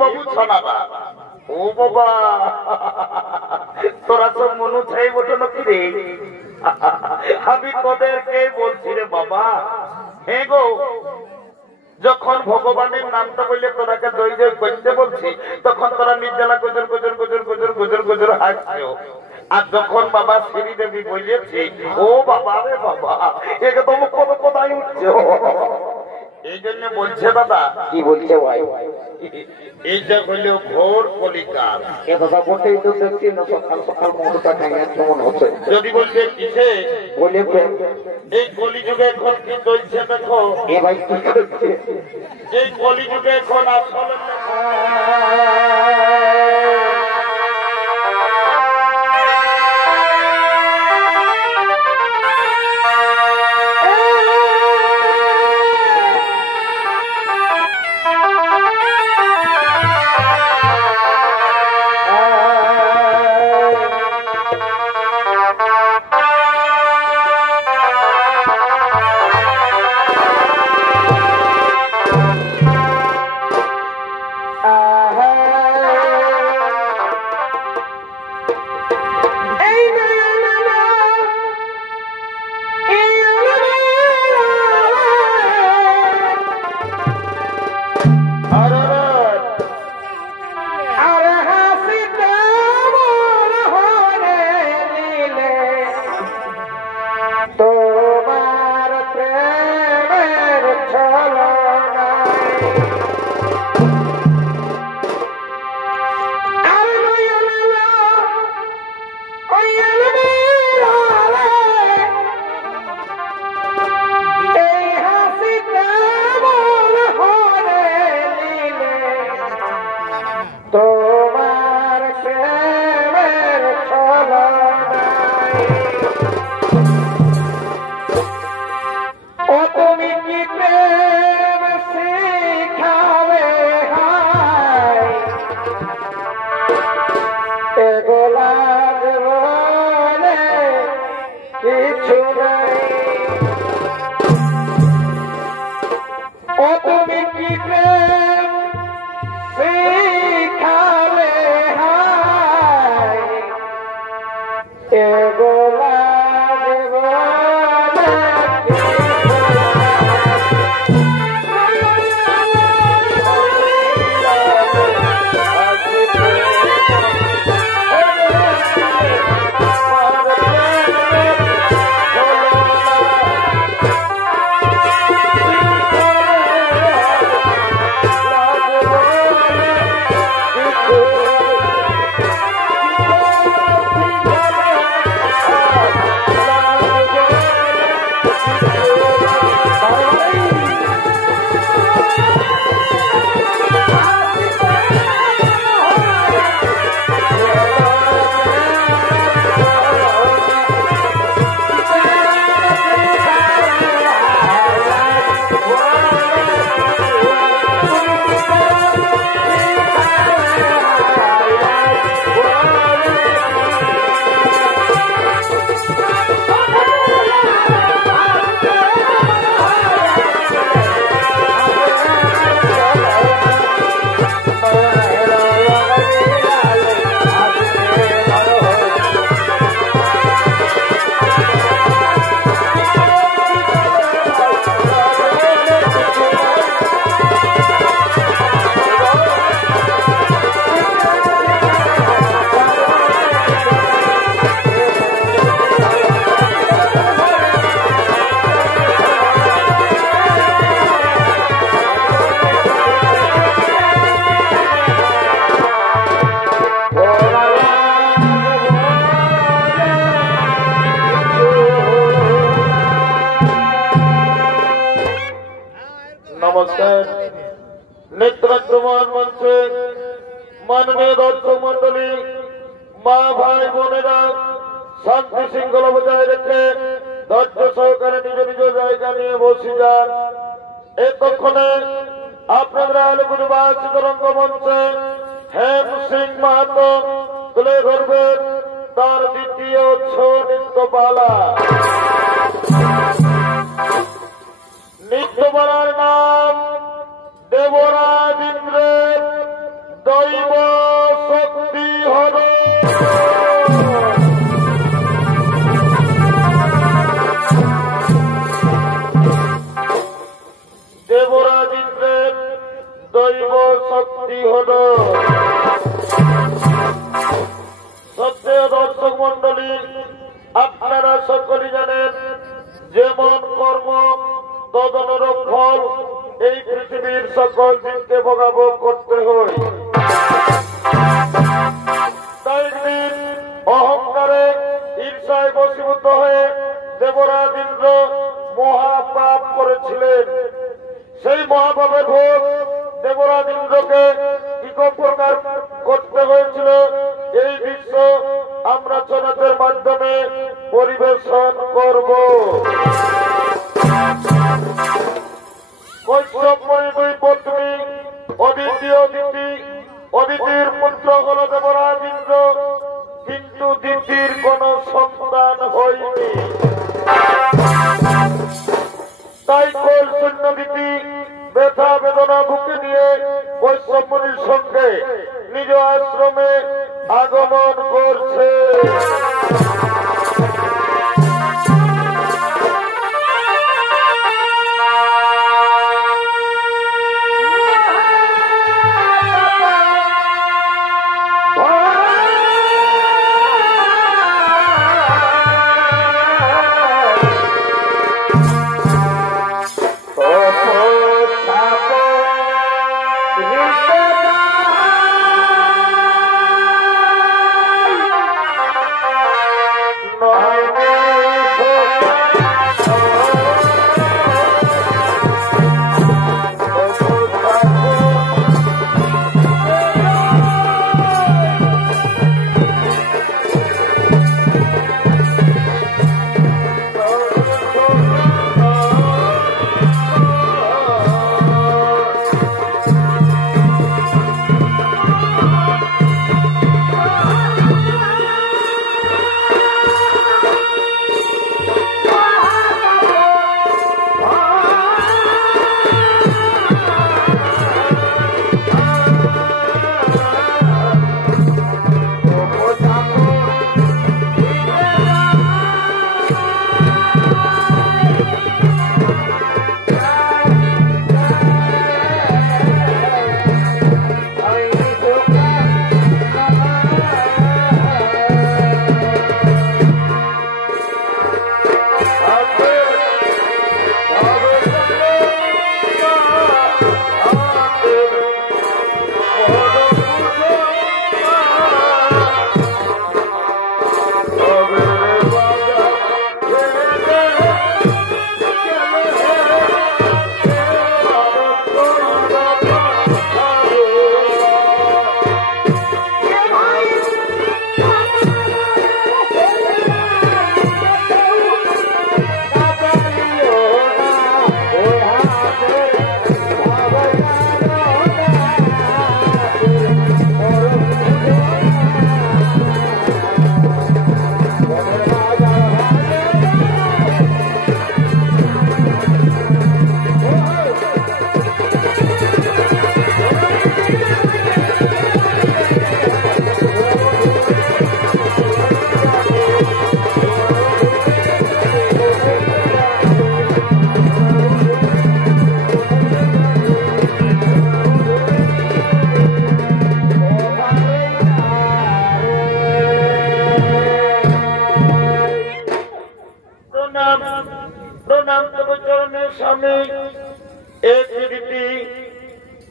বাবু ছনাবা ও বাবা তোরা সব মনু চাই বটো নাকি রে আমি তোদেরকে বলছি রে বাবা হ্যাঁ গো যখন ভগবানের নামটা বললে তোরাকে জয় জয় করতে বলছি তখন তোরা নির্জলা গজর গজর গজর গজর গজর গজর হাসছো আর যখন বাবা শ্রীদেবী বলেছি ও বাবা রে বাবা একদম কত কোথায় উঠছে এই জন্য বলছে দাদা কি বলছে ভাই এইটা হলো ঘোর কলিকাল দাদা বটেই তো দেখছি না সকাল সকাল মনটা ভেঙে কেমন হচ্ছে যদি বলছে কিসে বলে এই কলিযুগে এখন কি চলছে দেখো এ ভাই কি করছে এই কলিযুগে এখন আসলে নেত্রমান মঞ্চে মাননীয় দর্শক মন্ডলী মা ভাই বোনেরা শান্তি শৃঙ্খলা বজায় রেখে ধৈর্য সহকারে নিজ নিজ জায়গা নিয়ে বসে যান। এতক্ষণে আপনাদের আলোকবাসিক রঙ্গমঞ্চে হেম সিং মাহাতো তুলে ধরবেন তার দ্বিতীয় ছৌ নৃত্যপালা। নৃত্যপালার নাম দেবরাজ ইন্দ্রের যেমন কর্ম তদনুরূপ ফল এই পৃথিবীর সকল জীবকে ভোগাভোগ করতে হয়। তাই অহংকারে ঈর্ষায় বশীভূত হয়ে দেবরাজ ইন্দ্র মহাপাপ করেছিলেন। সেই মহাপাপের ভোগ দেবরাজ ইন্দ্রকে কি প্রকার করতে হয়েছিল এই দৃশ্য আমরা সনাতের মাধ্যমে পরিবেশন করব। কৈশম্বরী দুই পত্নী অদিতি অদিতি, অদিতির পুত্র হল দেবরাজ ইন্দ্র, কিন্তু দিতির কোন সন্তান হয়নি। তাই কোল শূন্য দিতি ব্যথা বেদনা বুকে নিয়ে কৈশম্বরীর সঙ্গে নিজ আশ্রমে আগমন করছে।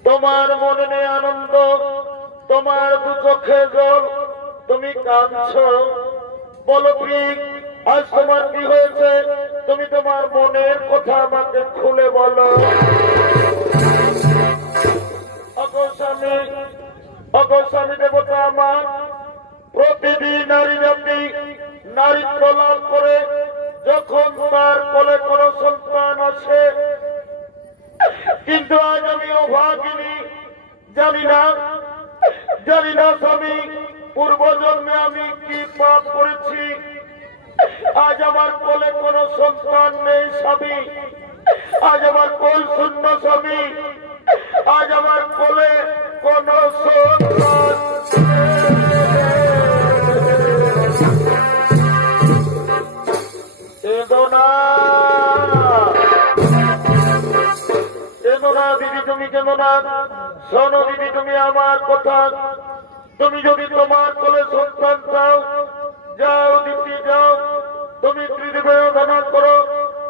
তোমার মনে নেই আনন্দ, তোমার দু চোখে জল, তুমি কাঁদছ। বলো প্রিয়, আজ তোমার কি হয়েছে? তুমি তোমার মনের কথা আমাকে খুলে বলো। অগস্বামী দেবতা আমার, প্রতিদিন নারী জাতি নারীত্ব লাভ করে যখন তার কোলে কোন সন্তান আসে, কিন্তু আজ আমি অভাগিনী, জানি না স্বামী পূর্বজন্মে আমি কি পাপ করেছি। আজ আমার কোলে কোন সন্তান নেই স্বামী, আজ আমার কোল শূন্য স্বামী, আজ আমার কোলে কোন সন্তান দিদি, তুমি কেন না? শোনো দিদি, তুমি আমার কথা, তুমি যদি তোমার কোলে সন্তান চাও, যাও দিদি যাও, তুমি ত্রিদেবের আরাধনা করো,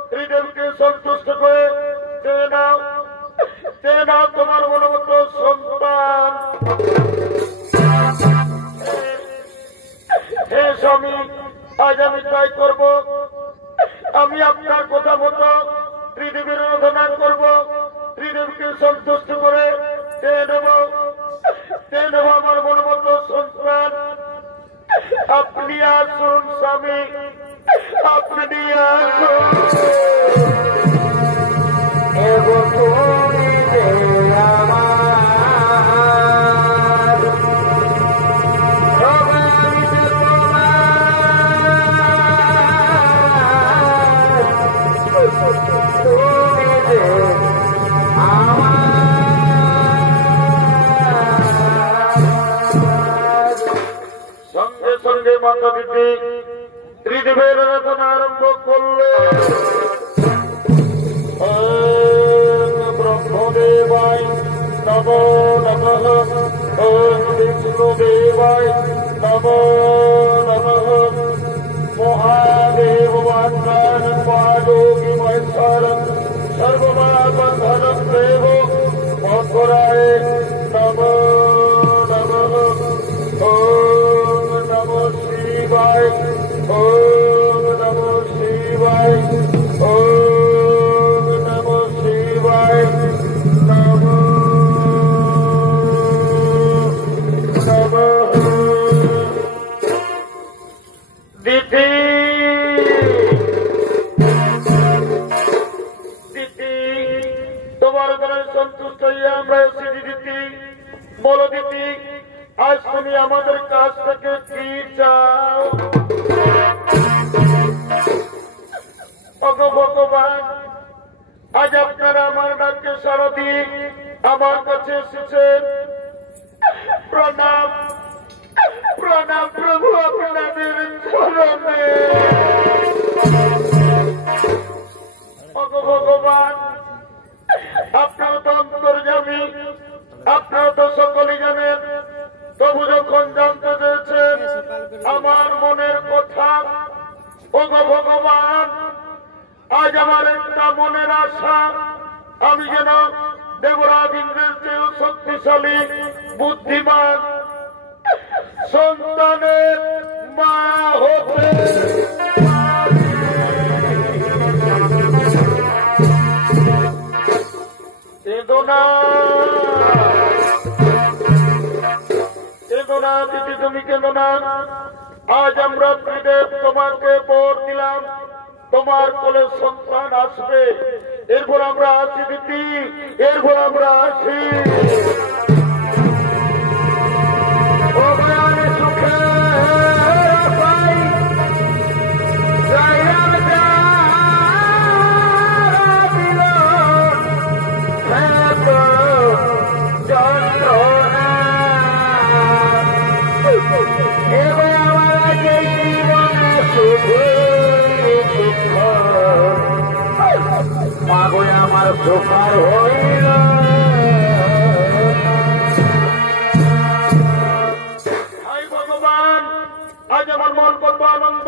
ত্রিদেব সন্তুষ্ট করে চেয়ে নাও তোমার মনোমতো সন্তান। হে স্বামী, আজ আমি তাই করব। আমি আপনার কথা মতো ত্রিদেবীর আরাধনা করব, ত্রিদেবীকে সন্তুষ্ট করে চেয়ে নেব আমার মনোমতো সন্তান। আপনি আসুন স্বামী, আপনি আসুন। সঙ্গে সঙ্গে মাতা দিদি ত্রিদেবের আরাধনা আরম্ভ করলে। ব্রহ্মদেবাই নমো নমঃ, ওম বিষ্ণুদেবাই নমো নমঃ, মহাদেববান্ধান মহাযোগী মহেশ্বর সর্বমাবন্ধন দেব মথুরায় নমো নমঃ। ওম নমো শিবায়, ওম নমো শিবায়, ওম নমো শিবায়, নমো নমঃ। দিদি তোমার দ্বারা সন্তুষ্ট হইয়া আমরা এসেছি দিদি। বলো দিদি, আজ তুমি আমাদের কাছ থেকে কি চাও? ভগবান, আজ আপনারা আমার ডাককে সাড়া দিয়ে আমার কাছে এসেছেন। প্রণাম প্রণাম প্রভু আপনাদের চরণে। ভগবান, আপনারা তো অন্তর্যামী, আপনারা তো সকলেই জানেন। তবু যখন জানতে চেয়েছেন আমার মনের কথা, ভগবান, আজ আমার একটা মনের আশা, আমি যেন দেবরাজ ইন্দ্রের চেয়েও শক্তিশালী বুদ্ধিমান সন্তানের মা হতে দিদি, তুমি কেন না? আজ আমরা ত্রিদেব তোমাকে বর দিলাম, তোমার কোলে সন্তান আসবে। এরপর আমরা আসি দিদি, এরপর আমরা আসি। আমার সুখার হইল। ভগবান, আজ আমার মন কত আনন্দ।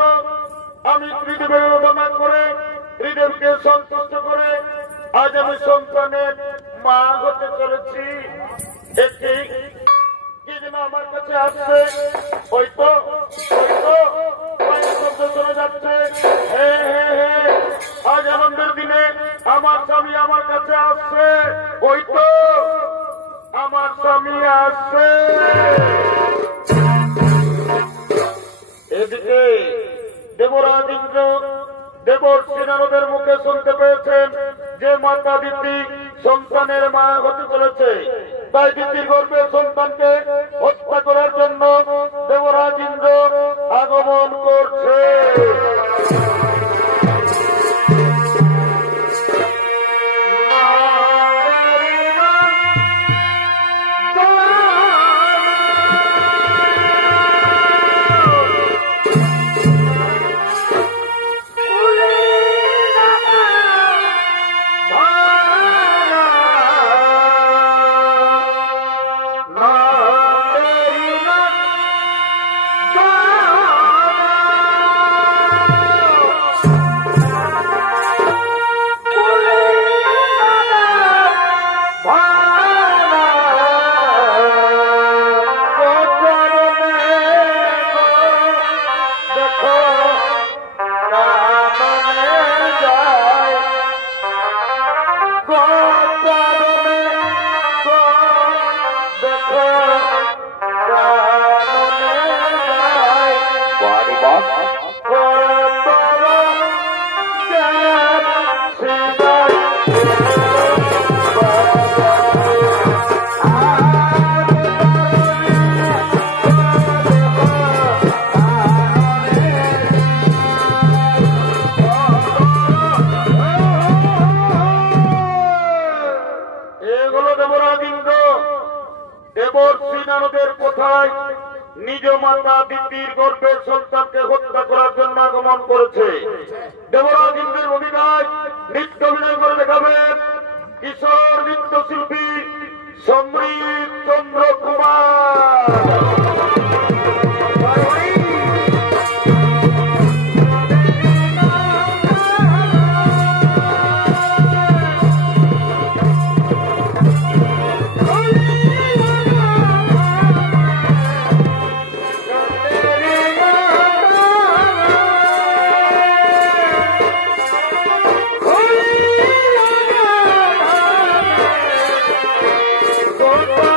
আমি ত্রিদেবের আরাধনা করে, ত্রিদেবকে সন্তুষ্ট করে আজ আমি সন্তানের মা হতে চলেছি। একটি কি যেন আমার কাছে আসছে, ওই তো চলে যাচ্ছে। হে হে হে, আজ আনন্দের দিনে আমার স্বামী আমার কাছে আসছে। ওই তো আমার স্বামী আসছে। এদিকে দেবরাজ ইন্দ্র দেবর্ষি নারদের মুখে শুনতে পেয়েছেন যে মাতা দিতি সন্তানের মা হতে চলেছে। তাই দিতির গর্ভের সন্তানকে হত্যা করার জন্য দেবরাজ ইন্দ্র আগমন করছে। দেবর্ষি নারদের কোথায় নিজ মাতা দিদির গর্ভের সন্তানকে হত্যা করার জন্য আগমন করেছে। দেবরাজ ইন্দ্রের ভূমিকায় নৃত্য অভিনয় করে দেখাবেন কিশোর নৃত্যশিল্পী সমৃত চন্দ্র কুমার। Oh,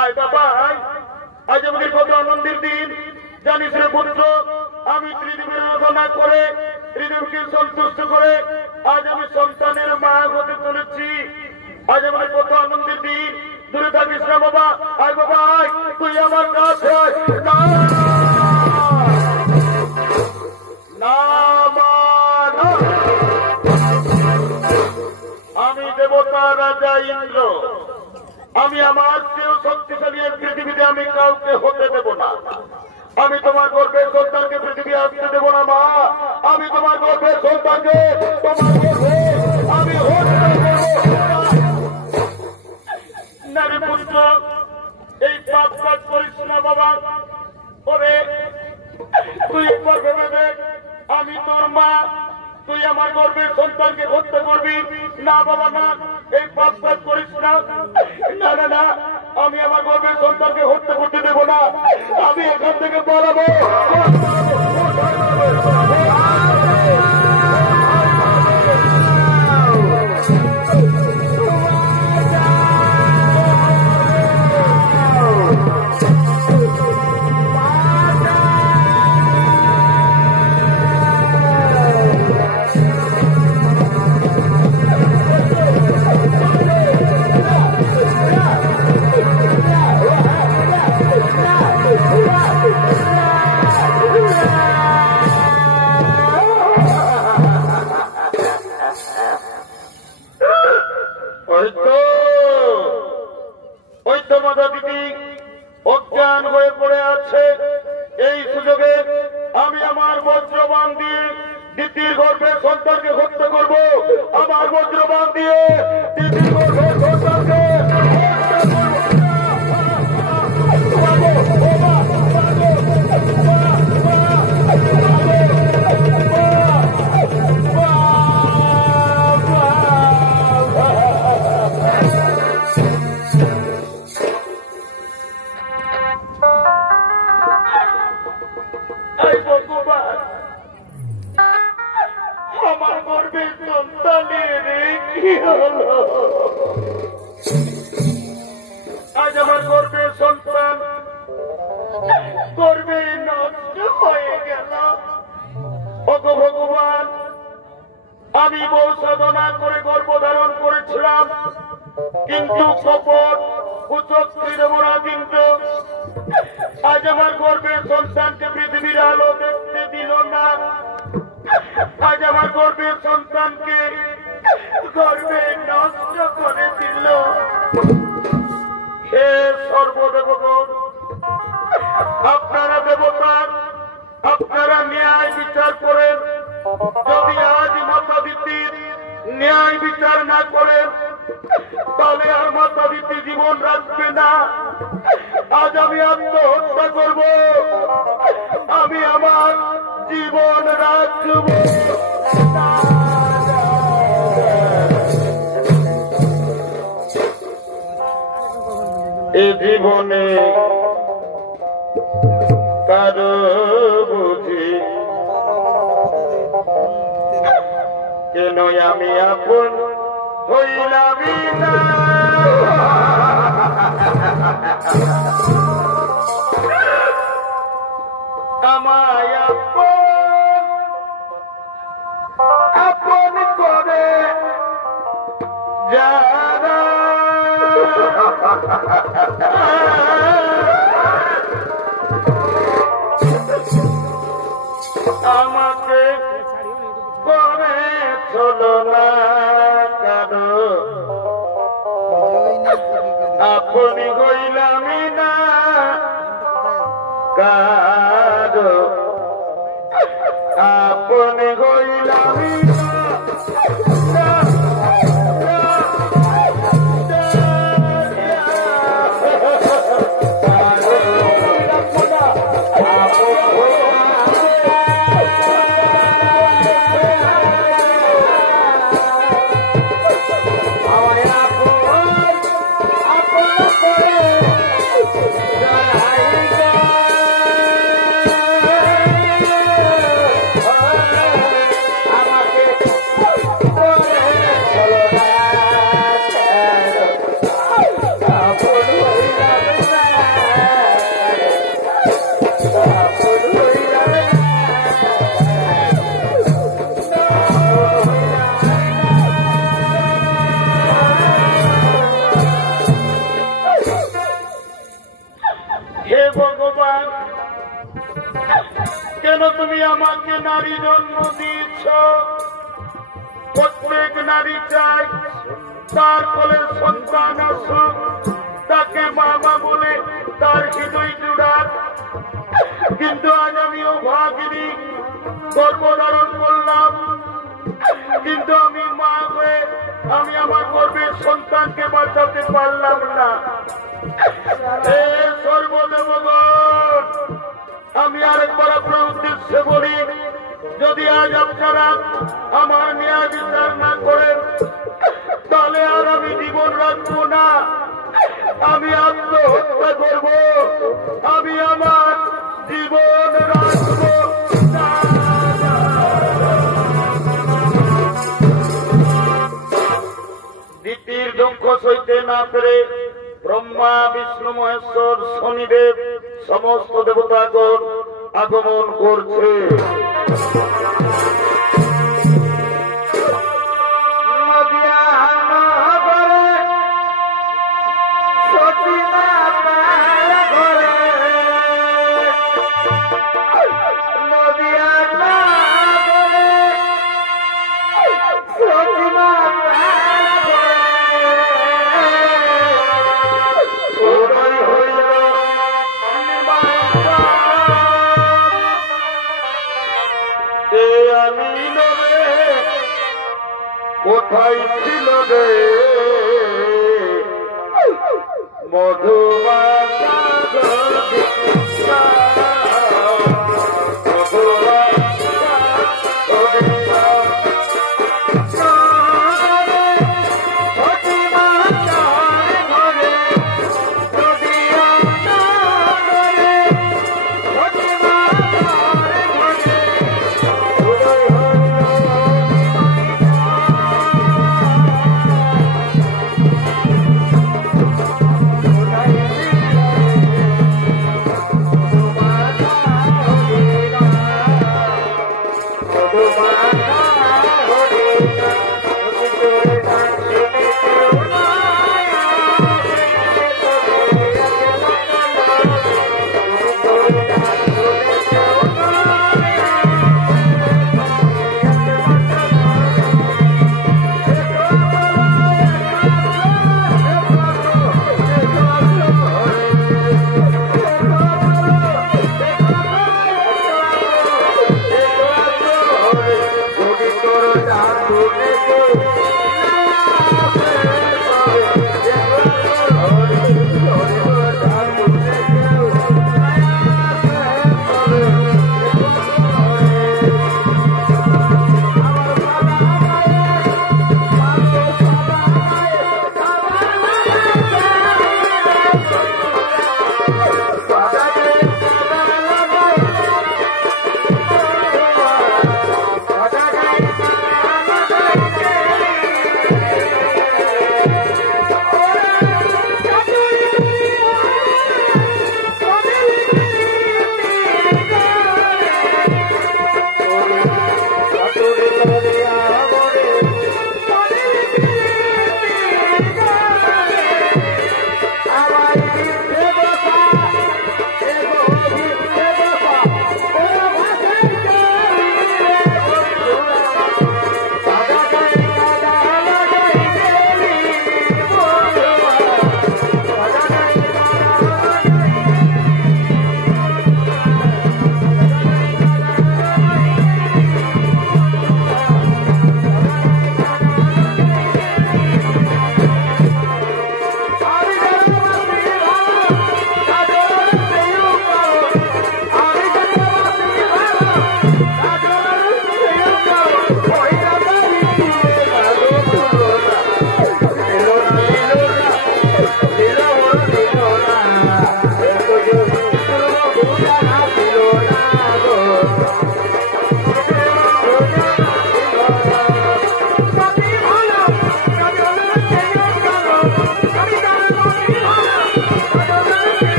আয় বাবা আয়, আজ আমাদের কত আনন্দের দিন জানিস রে পুত্র। আমি ত্রিদেবীর আরাধনা করে ত্রিদেবীকে সন্তুষ্ট করে আজ আমি সন্তানের মা হতে চলেছি। আজ আমাদের কত আনন্দের দিন। দূরে থাকিস না বাবা, আয় বাবা আয়, তুই আমার কাছে আয়। আমি দেবতা রাজা ইন্দ্র, আমি আমার চেয়েও শক্তিশালী পৃথিবীতে আমি কাউকে হতে দেব না। আমি তোমার গর্ভের সন্তানকে পৃথিবী আসতে দেব না মা। আমি তোমার গর্ভের সন্তানকে তোমার গর্ভে আমি নারী পুত্র এই পাপ কাজ করিস না বাবা। ওরে তুই একবার ভেবে দেখ, আমি তোর মা, তুই আমার গর্ভের সন্তানকে হত্যা করবি না বাবা না, এই পাপ কাজ করিস না। না না না, আমি আমার গর্ভের সন্তানকে হত্যা করতে দেব না। আমি এখান থেকে পালাবো। অজ্ঞান হয়ে পড়ে আছে, এই সুযোগে আমি আমার বজ্রবাণ দিয়ে দিদির গর্ভের সন্তানকে হত্যা করবো। আমার বজ্রবাণ দিয়ে দিদির গর্ভের সন্তানকে আমার গর্ভের সন্তানের কি হলো? আজ আমার গর্ভের সন্তান গর্ভে নষ্ট হয়ে গেল। ওগো ভগবান, আমি বহু সাধনা করে গর্ভধারণ করেছিলাম, কিন্তু কপট কুচক্রী দেবরা কিন্তু আজ আমার গর্ভের সন্তানকে পৃথিবীর আলো দেখতে দিল না। আজ আমার গর্ভের সন্তানকে গর্ভে নষ্ট করে দিল। হে সর্বদেবগণ, আপনারা দেবতা, আপনারা ন্যায় বিচার করেন। যদি আজ মাতাদিতির ন্যায় বিচার না করেন, তাহলে আর মাতাদিতি জীবন রাখবে না। আজ আমি আত্মহত্যা করব, আমি আমার জীবন রাখব। এ জীবনে কারো বুঝি কেন আমি আপন হইলামি না। আমায় আপন করে যারা আমাকে করে চলো না কারো আপনি হইলামি না কারো আপনি হইলামি না। হে ভগবান, কেন তুমি আমাকে নারী জন্ম দিয়েছ? প্রত্যেক নারী চাই তার কোলের সন্তান আসুক, তাকে মামা বলে তার হৃদয় জুড়ার। কিন্তু আজ আমিও ভাগিনী গর্ভধারণ করলাম, কিন্তু আমি মা হয়ে আমি আমার গর্ভের সন্তানকে বাঁচাতে পারলাম না। হে সর্বদেবগণ, আমি আরেকবার আপনার উদ্দেশ্যে বলি, যদি আজ আপনারা আমার ন্যায় বিচার না করেন তাহলে আর আমি জীবন রাখবো না, আমি আত্মহত্যা করব, আমি আমার জীবন রাখবো না। দিতির দুঃখ সইতে না পেরে ব্রহ্মা, বিষ্ণু, মহেশ্বর, শনিদেব সমস্ত দেবতাগণ আগমন করছে। কোথায় ছিল রে মধুমাতা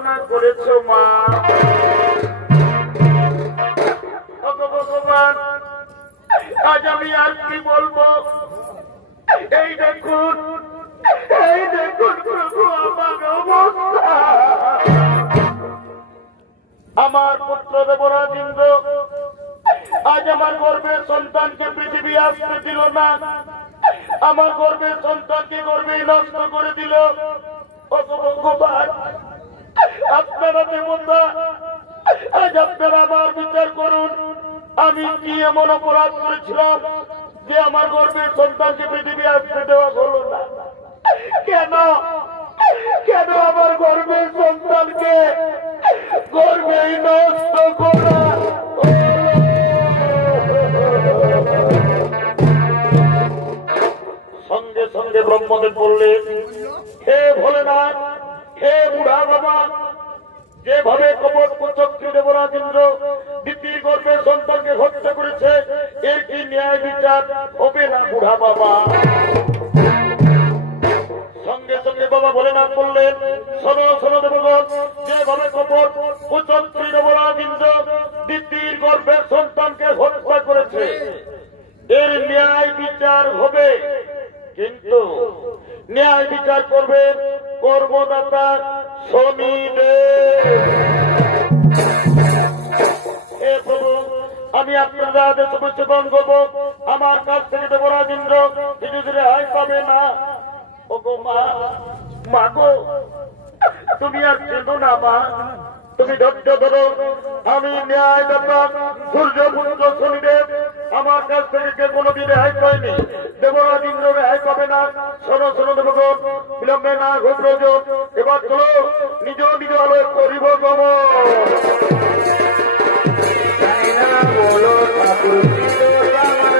প্রার্থনা করেছো মা। ভগবান, আজ আমি আর কি বলবো? এই দেখুন প্রভু আমার অবস্থা। আমার পুত্র দেবরাজ ইন্দ্র আজ আমার গর্ভের সন্তানকে পৃথিবী আসতে দিল না, আমার গর্ভের সন্তানকে গর্ভেই নষ্ট করে দিল। ভগবান, আপনারা দেবতা, আজ আপনারা আমার বিচার করুন। আমি কি এমন অপরাধ করেছিলাম যে আমার গর্ভের সন্তানকে পৃথিবী আসতে দেওয়া হলো না? কেন কেন আমার গর্ভের সন্তানকে গর্ভেই নষ্ট করা? সঙ্গে সঙ্গে ব্রহ্মদেব বললেন, হে ভোলেনাথ, হে বুড়া বাবা, যেভাবে কপট কুচক্রী দেবরাজ ইন্দ্র দিতির গর্ভের সন্তানকে হত্যা করেছে, এর কি ন্যায় বিচার হবে না বুড়া বাবা? সঙ্গে সঙ্গে বাবা ভোলেনাথ বললেন, শোনো শোনো দেবগণ, যেভাবে কপট কুচক্রী দেবরাজ ইন্দ্র দিতির গর্ভের সন্তানকে হত্যা করেছে, এর ন্যায় বিচার হবে, কিন্তু ন্যায় বিচার করবেন কর্মদাতা শনিদেব। হে প্রভু, আমি আপনার আদেশ অবশ্যই করবো। আমার কাছ থেকে দেবরাজ ইন্দ্র কিছু রেহাই পাবে না। ও গো মা, মা গো, তুমি আর কেঁদো না মা, তুমি ধৈর্য ধরো। আমি ন্যায় দাতা সূর্যপুত্র শনিদেব আমার কাছ থেকে কে কোনোদিন রেহাই পায়নি, দেবরাজ ইন্দ্র রেহাই পাবে না। শোনো শোনো দেবগণ, বিলম্বে না হোক প্রয়োজন, এবার চলো নিজ নিজ আলোয় করিব গমন। বলো ঠাকুর, বলো ঠাকুর,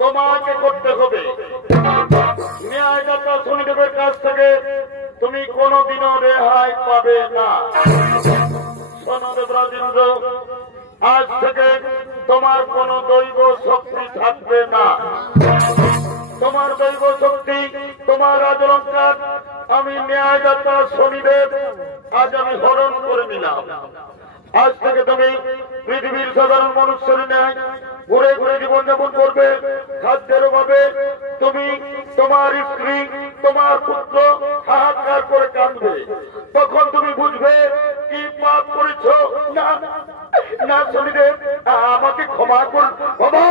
তোমাকে করতে হবে। ন্যায়দাতা শনিদেবের কাছ থেকে তুমি কোনোদিনও রেহাই পাবে না। শোনো দেবরাজ ইন্দ্র, আজ থেকে তোমার কোন দৈব শক্তি থাকবে না। তোমার দৈব শক্তি, তোমার রাজলঙ্কার আমি ন্যায়দাতা শনিদেব আজ আমি হরণ করে নিলাম। আজ থেকে তুমি পৃথিবীর সাধারণ মানুষের ন্যায় ঘুরে ঘুরে জীবনযাপন করবে। খাদ্যের অভাবে তুমি, তোমার স্ত্রী, তোমার পুত্র হাহাকার করে কাঁদবে। তখন তুমি বুঝবে কি পাপ করেছ। না না শনিদেব, আমাকে ক্ষমা করুন। বাবা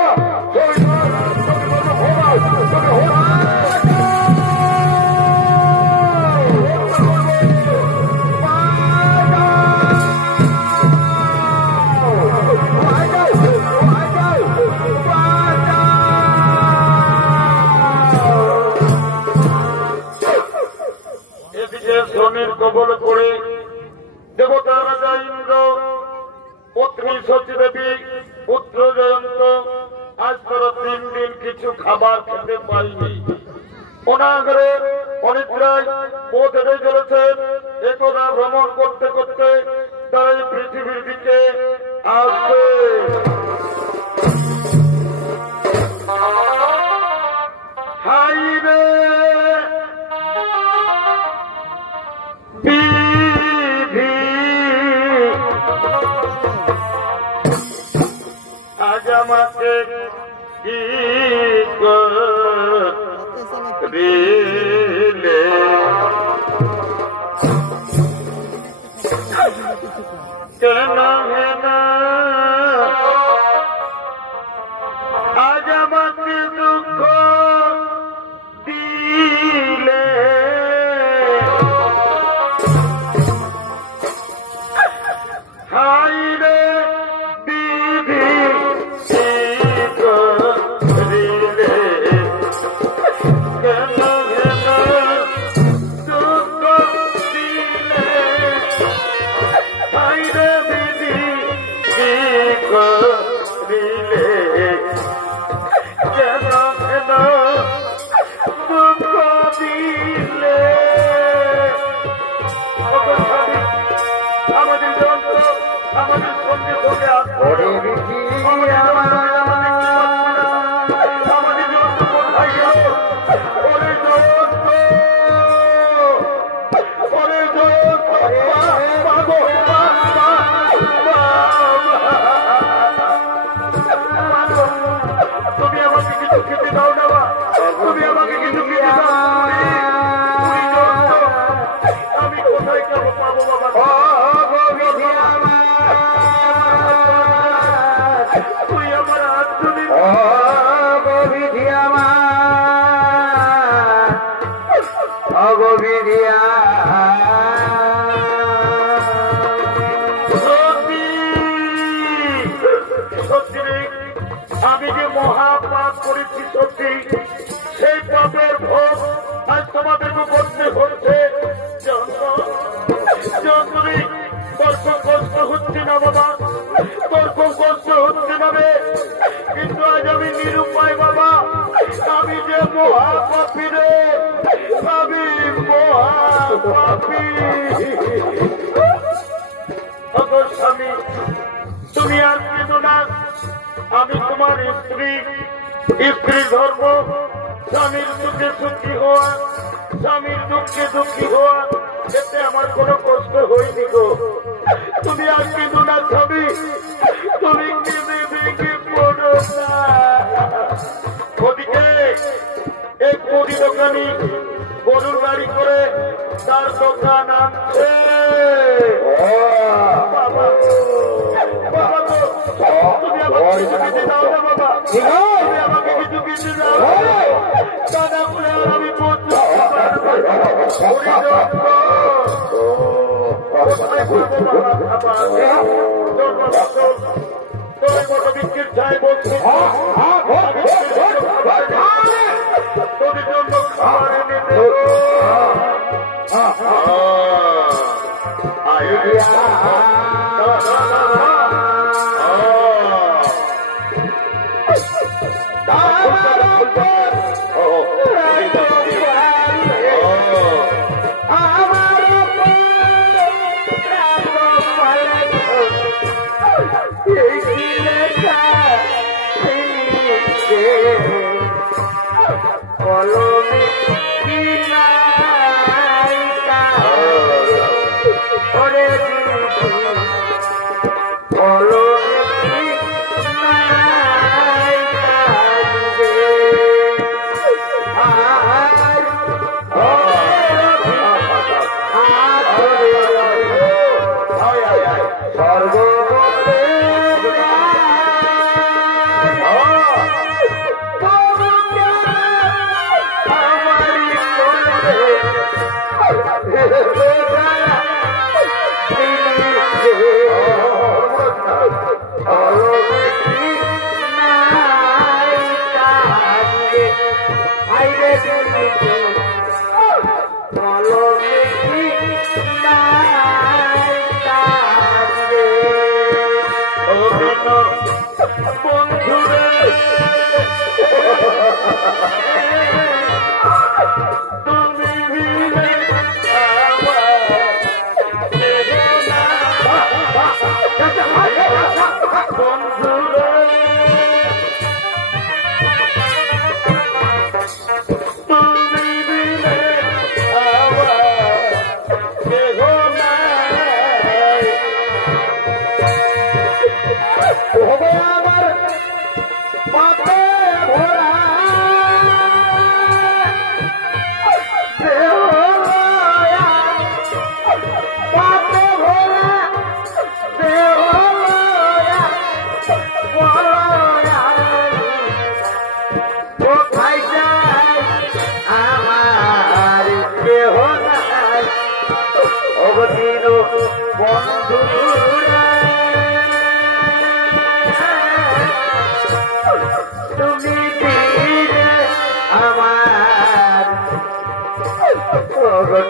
শনির কবল করে দেবতা রাজা ইন্দ্র, পত্নী সতী দেবী, পুত্র জয়ন্ত, আজ ধরো 3 দিন কিছু খাবার খেতে পাইনি। অনাগরে অনেকটাই পথ হেঁটে চলেছেন। একদা ভ্রমণ করতে করতে তারা এই পৃথিবীর দিকে আসবে। হাইরে আজ আমাকে কি করিলে কেন হেনা আজ আমাকে দুঃখ দিলে হাইরে বিধি করিলে কেন হেনা দুঃখ দিলে হাইরে বিধি করিলে কেন হেনা দুঃখ দিলে আমাদের যন্ত্র আমাদের সঙ্গে সঙ্গে আমাদের যন্ত্র কোথায় গেল? ওরে যন্ত্র ওরে যন্ত্র তুমি আমাকে কিছু খেতে দাও না, তুমি আমাকে কিছু খেতে দাও। আমি কোথায় পাবো বাবা? তুই আমার হাত ধরে আমি যে মহাপাপ করেছি সত্যি, সেই পাপের ভোগ আজ তোমাদেরকে করতে হচ্ছে। তোর কষ্ট হচ্ছে না বাবা, তোর কষ্ট হচ্ছে না রে, কিন্তু আজ আমি নিরুপায় বাবা। আমি যে মহাপাপী রে, আমি মহাপাপী। স্বামী তুমি আর কেঁদো না, আমি তোমার স্ত্রী। স্ত্রী ধর্ম স্বামীর সুখে সুখী হওয়া, স্বামীর দুঃখে দুঃখী হওয়া, এতে আমার কোনো কষ্ট হয়নি গো। তুমি আর কেঁদো না স্বামী, তুমি কেঁদে ভেঙে পড়ো না। ওদিকে এক মুদি দোকানি গরুর গাড়ি করে তার দোকান আনছে। বাবা বাবা তো তুমি আমাকে কিছু খেতে দাও না বাবা, তুমি আমাকে কিছু খেতে দাও তা না করে আর আমি বিক্রির চাই বলছি তোদের জন্য খাবার এনে দেব।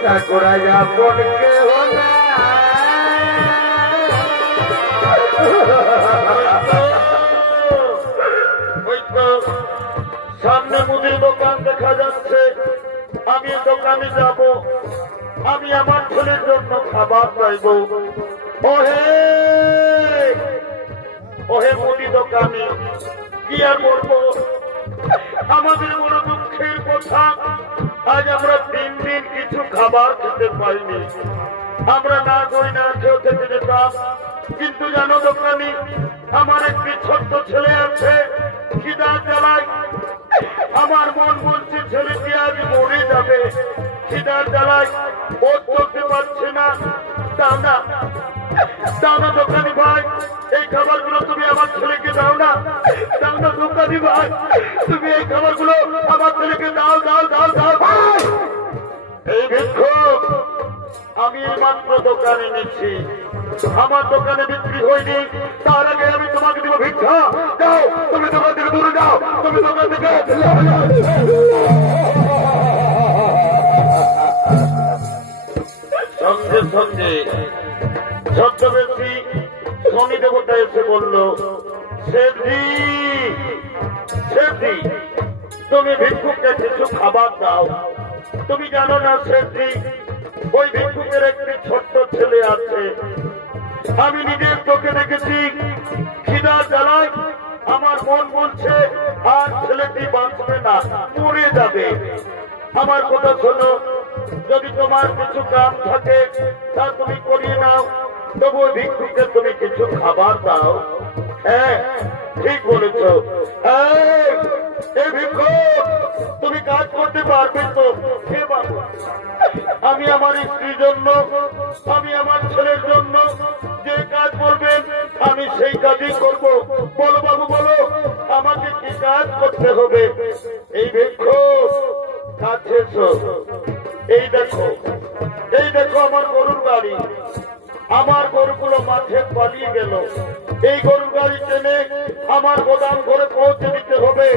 ঠাকুরা যাপন কেহ না সামনে মুদির দোকান দেখা যাচ্ছে। আমি দোকানে যাব, আমি আমার ছেলের জন্য খাবার পাইব। ওহে ওহে মুদি দোকানে কি আর বলবো, আমাদের বড় দুঃখের কথা, আজ আমরা 3 দিন কিছু খাবার খেতে পাইনি। আমরা না করি না খেয়ে থেকে যেতাম, কিন্তু জানো দোকানি, আমার একটি ছোট্ট ছেলে আছে, খিদা জ্বালায়। আমার মন বলছে ছেলেটি আজ মরে যাবে, খিদার জ্বালায় ও চলতে পারছে না। দাও না দাও না দোকানি ভাই, এই খাবারগুলো তুমি আমার ছেলেকে দাও না। দাও না দোকানি ভাই, তুমি এই খাবারগুলো আমার ছেলেকে দাও দাও দাও দাও। এই ভিক্ষুক, আমি মাত্র দোকানে নিচ্ছি, আমার দোকানে বিক্রি হয়নি, তার আগে আমি তোমাকে দিব ভিক্ষা। যাও, তুমি দোকান থেকে দূরে যাও, তুমি দোকান থেকে। সঙ্গে সঙ্গে ছদ্মবেশী শনি দেবতা এসে বলল, শেঠজি শেঠজি, তুমি ভিক্ষুককে কিছু খাবার দাও। তুমি জানো না শেঠজি, ওই ভিক্ষুকের একটি ছোট্ট ছেলে আছে, আমি নিজের চোখে দেখেছি, খিদা জ্বালায় আমার মন বলছে আর ছেলেটি বাঁচবে না, মরে যাবে। আমার কথা শোনো, যদি তোমার কিছু কাম থাকে তা তুমি করিয়ে নাও, তবু ভিক্ষুকে তুমি কিছু খাবার দাও। হ্যাঁ ঠিক বলেছ। ভিক্ষুক, তুমি কাজ করতে পারবে তো? হে বাবু, আমি আমার স্ত্রীর জন্য, আমি আমার ছেলের জন্য যে কাজ করবেন আমি সেই কাজই করব। বলো বাবু বলো, আমাকে কি কাজ করতে হবে? এই ভিক্ষুক কাজ শেষ। এই দেখো এই দেখো আমার গরুর গাড়ি, আমার গরুগুলো মাঠে পালিয়ে গেল। এই গরুর গাড়ি টেনে আমার গোদাম ঘরে পৌঁছে দিতে হবে।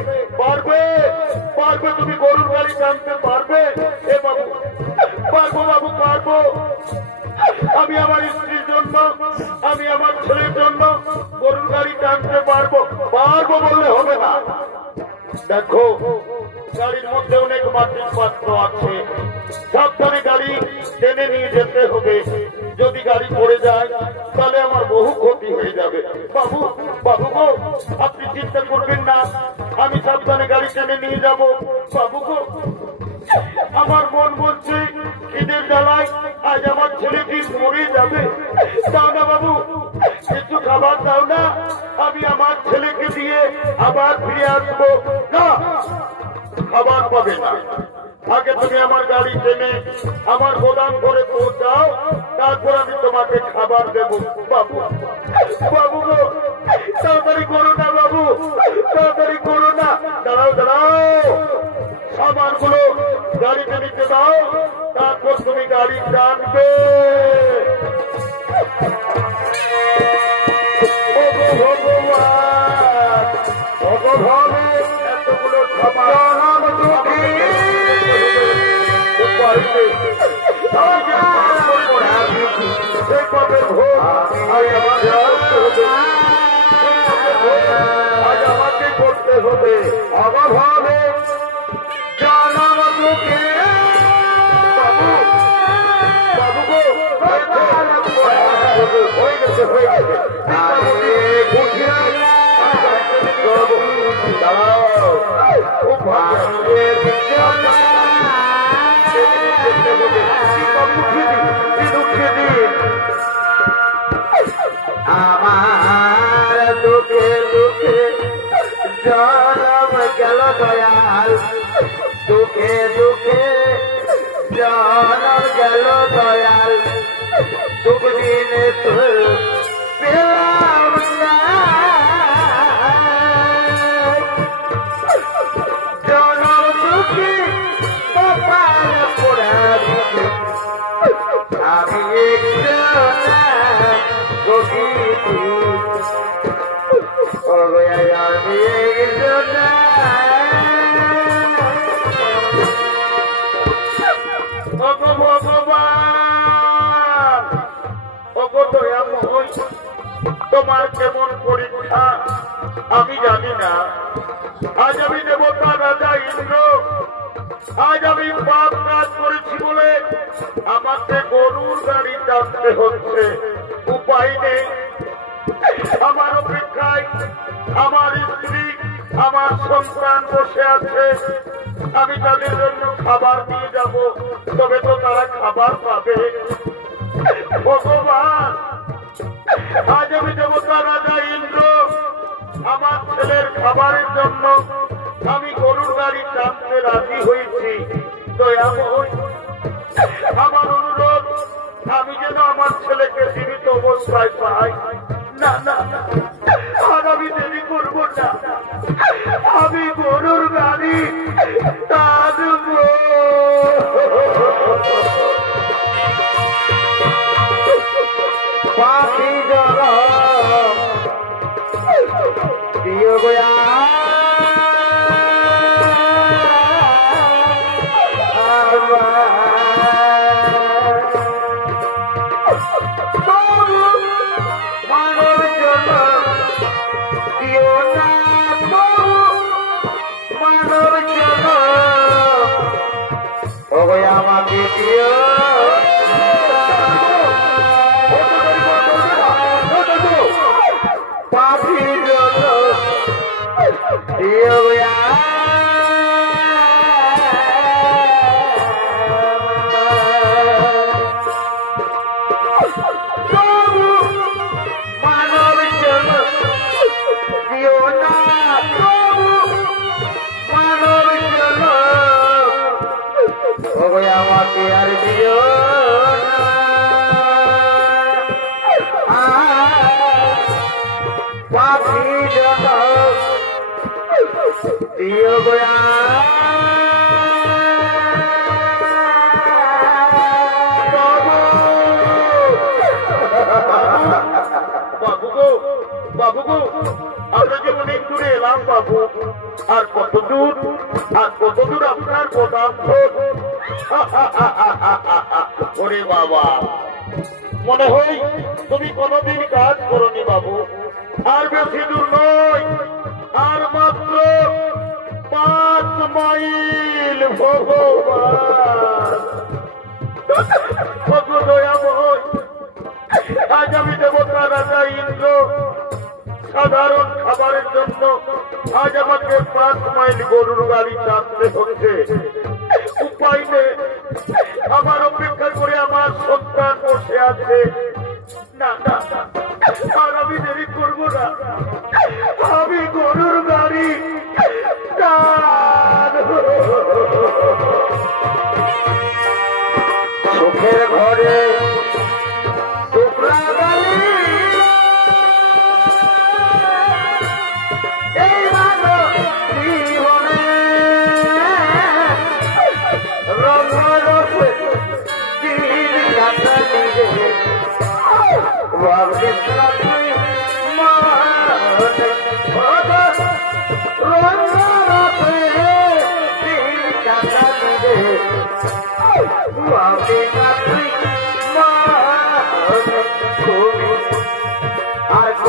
পারবে পারবে তুমি গরুর গাড়ি টানতে পারবে? এ বাবু, পারবো বাবু পারবো। আমি আমার স্ত্রীর জন্য, আমি আমার ছেলের জন্য গরুর গাড়ি টানতে পারবো। পারবো বললে হবে না। দেখো গাড়ির মধ্যে অনেক মাটির পাত্র আছে, সাবধানে গাড়ি টেনে নিয়ে যেতে হবে। যদি গাড়ি পড়ে যায় তাহলে আমার বহু ক্ষতি হয়ে যাবে। বাবু বাবু গো, আপনি চিন্তা করবেন না, আমি সাবধানে গাড়ি টেনে নিয়ে যাব। বাবু গো, আমার মন বলছে খিদের জ্বালায় আজ আমার ছেলেটি মরে যাবে। দাও না বাবু, কিছু খাবার দাও না, আমি আমার ছেলেকে দিয়ে আবার ফিরে আসবো। না, খাবার পাবে না। আগে তুমি আমার গাড়ি টেনে আমার গোদাম ঘরে পৌঁছাও, তারপর আমি তোমাকে খাবার দেবো। বাবু বাবু গো, তাড়াতাড়ি করো না বাবু, তাড়াতাড়ি করো না। দাঁড়াও দাঁড়াও, সামানগুলো গাড়িতে নিতে দাও, তারপর তুমি গাড়ি টানবে। ভগবান ভগবান, এতগুলো খাবার আমাকে করতে হবে। অভাবে হয়ে গেছে হয়ে গেছে আমার দুঃখে দুঃখে জনম গেল দয়াল দুঃখে দুঃখে জনম গেল দয়াল দুঃখ দিনে তো পেলাম না জনম দুঃখে কপাল পোড়া দিতে আমি তোমার কেমন পরীক্ষা আমি জানি না। আজ আমি দেবতা রাজা ইন্দ্র, আজ আমি পাপ কাজ করেছি বলে আমাকে গরুর গাড়ি টানতে হচ্ছে, উপায় নেই। আমার অপেক্ষায় আমার স্ত্রী আমার সন্তান বসে আছে, আমি তাদের জন্য খাবার নিয়ে যাব, তবে তো তারা খাবার পাবে। ভগবান, আজ আমি দেবতা রাজা ইন্দ্র আমার ছেলের খাবারের জন্য আমি গরুর গাড়ি টানতে রাজি হয়েছি। দয়াময়, আমার অনুরোধ, আমি যেন আমার ছেলেকে জীবিত অবস্থায় পাই। না না না, আর আমি দেরি করব না, আমি গরুর গাড়ি টানব। পাখি জগৎ প্রিয় গোয়া আমাকে প্রিয় পাখি জগৎ প্রিয় গোয়া আমাকে আর দিও না, পাখি জগৎ দিও গোয়া বাবু গো, বাবু গো, আমরা যে অনেক দূরে এলাম বাবু, আর কত দূর, আর কত দূর আপনার পদার্থ। ওরে বাবা, মনে হয় তুমি কোনদিন কাজ করনি বাবু। আর বেশি দূর নয়, আর মাত্র 5 মাইল। ভগবান দয়াময়, আজ আমি দেবতা রাজা ইন্দ্র সাধারণ খাবারের জন্য আজ আমাকে 5 মাইল গরুর গাড়ি টানতে হচ্ছে, উপায় নেই। আমার অপেক্ষা করে আমার সন্তান বসে আছে। না না, আর আমি দেরি করবো না, আমি গরুর গাড়ি সুখের ঘরে টুকরা গালি এই মানব জীবনে রঙরসে দিন কাটালি রে রঙরসে দিন কাটালি রে আর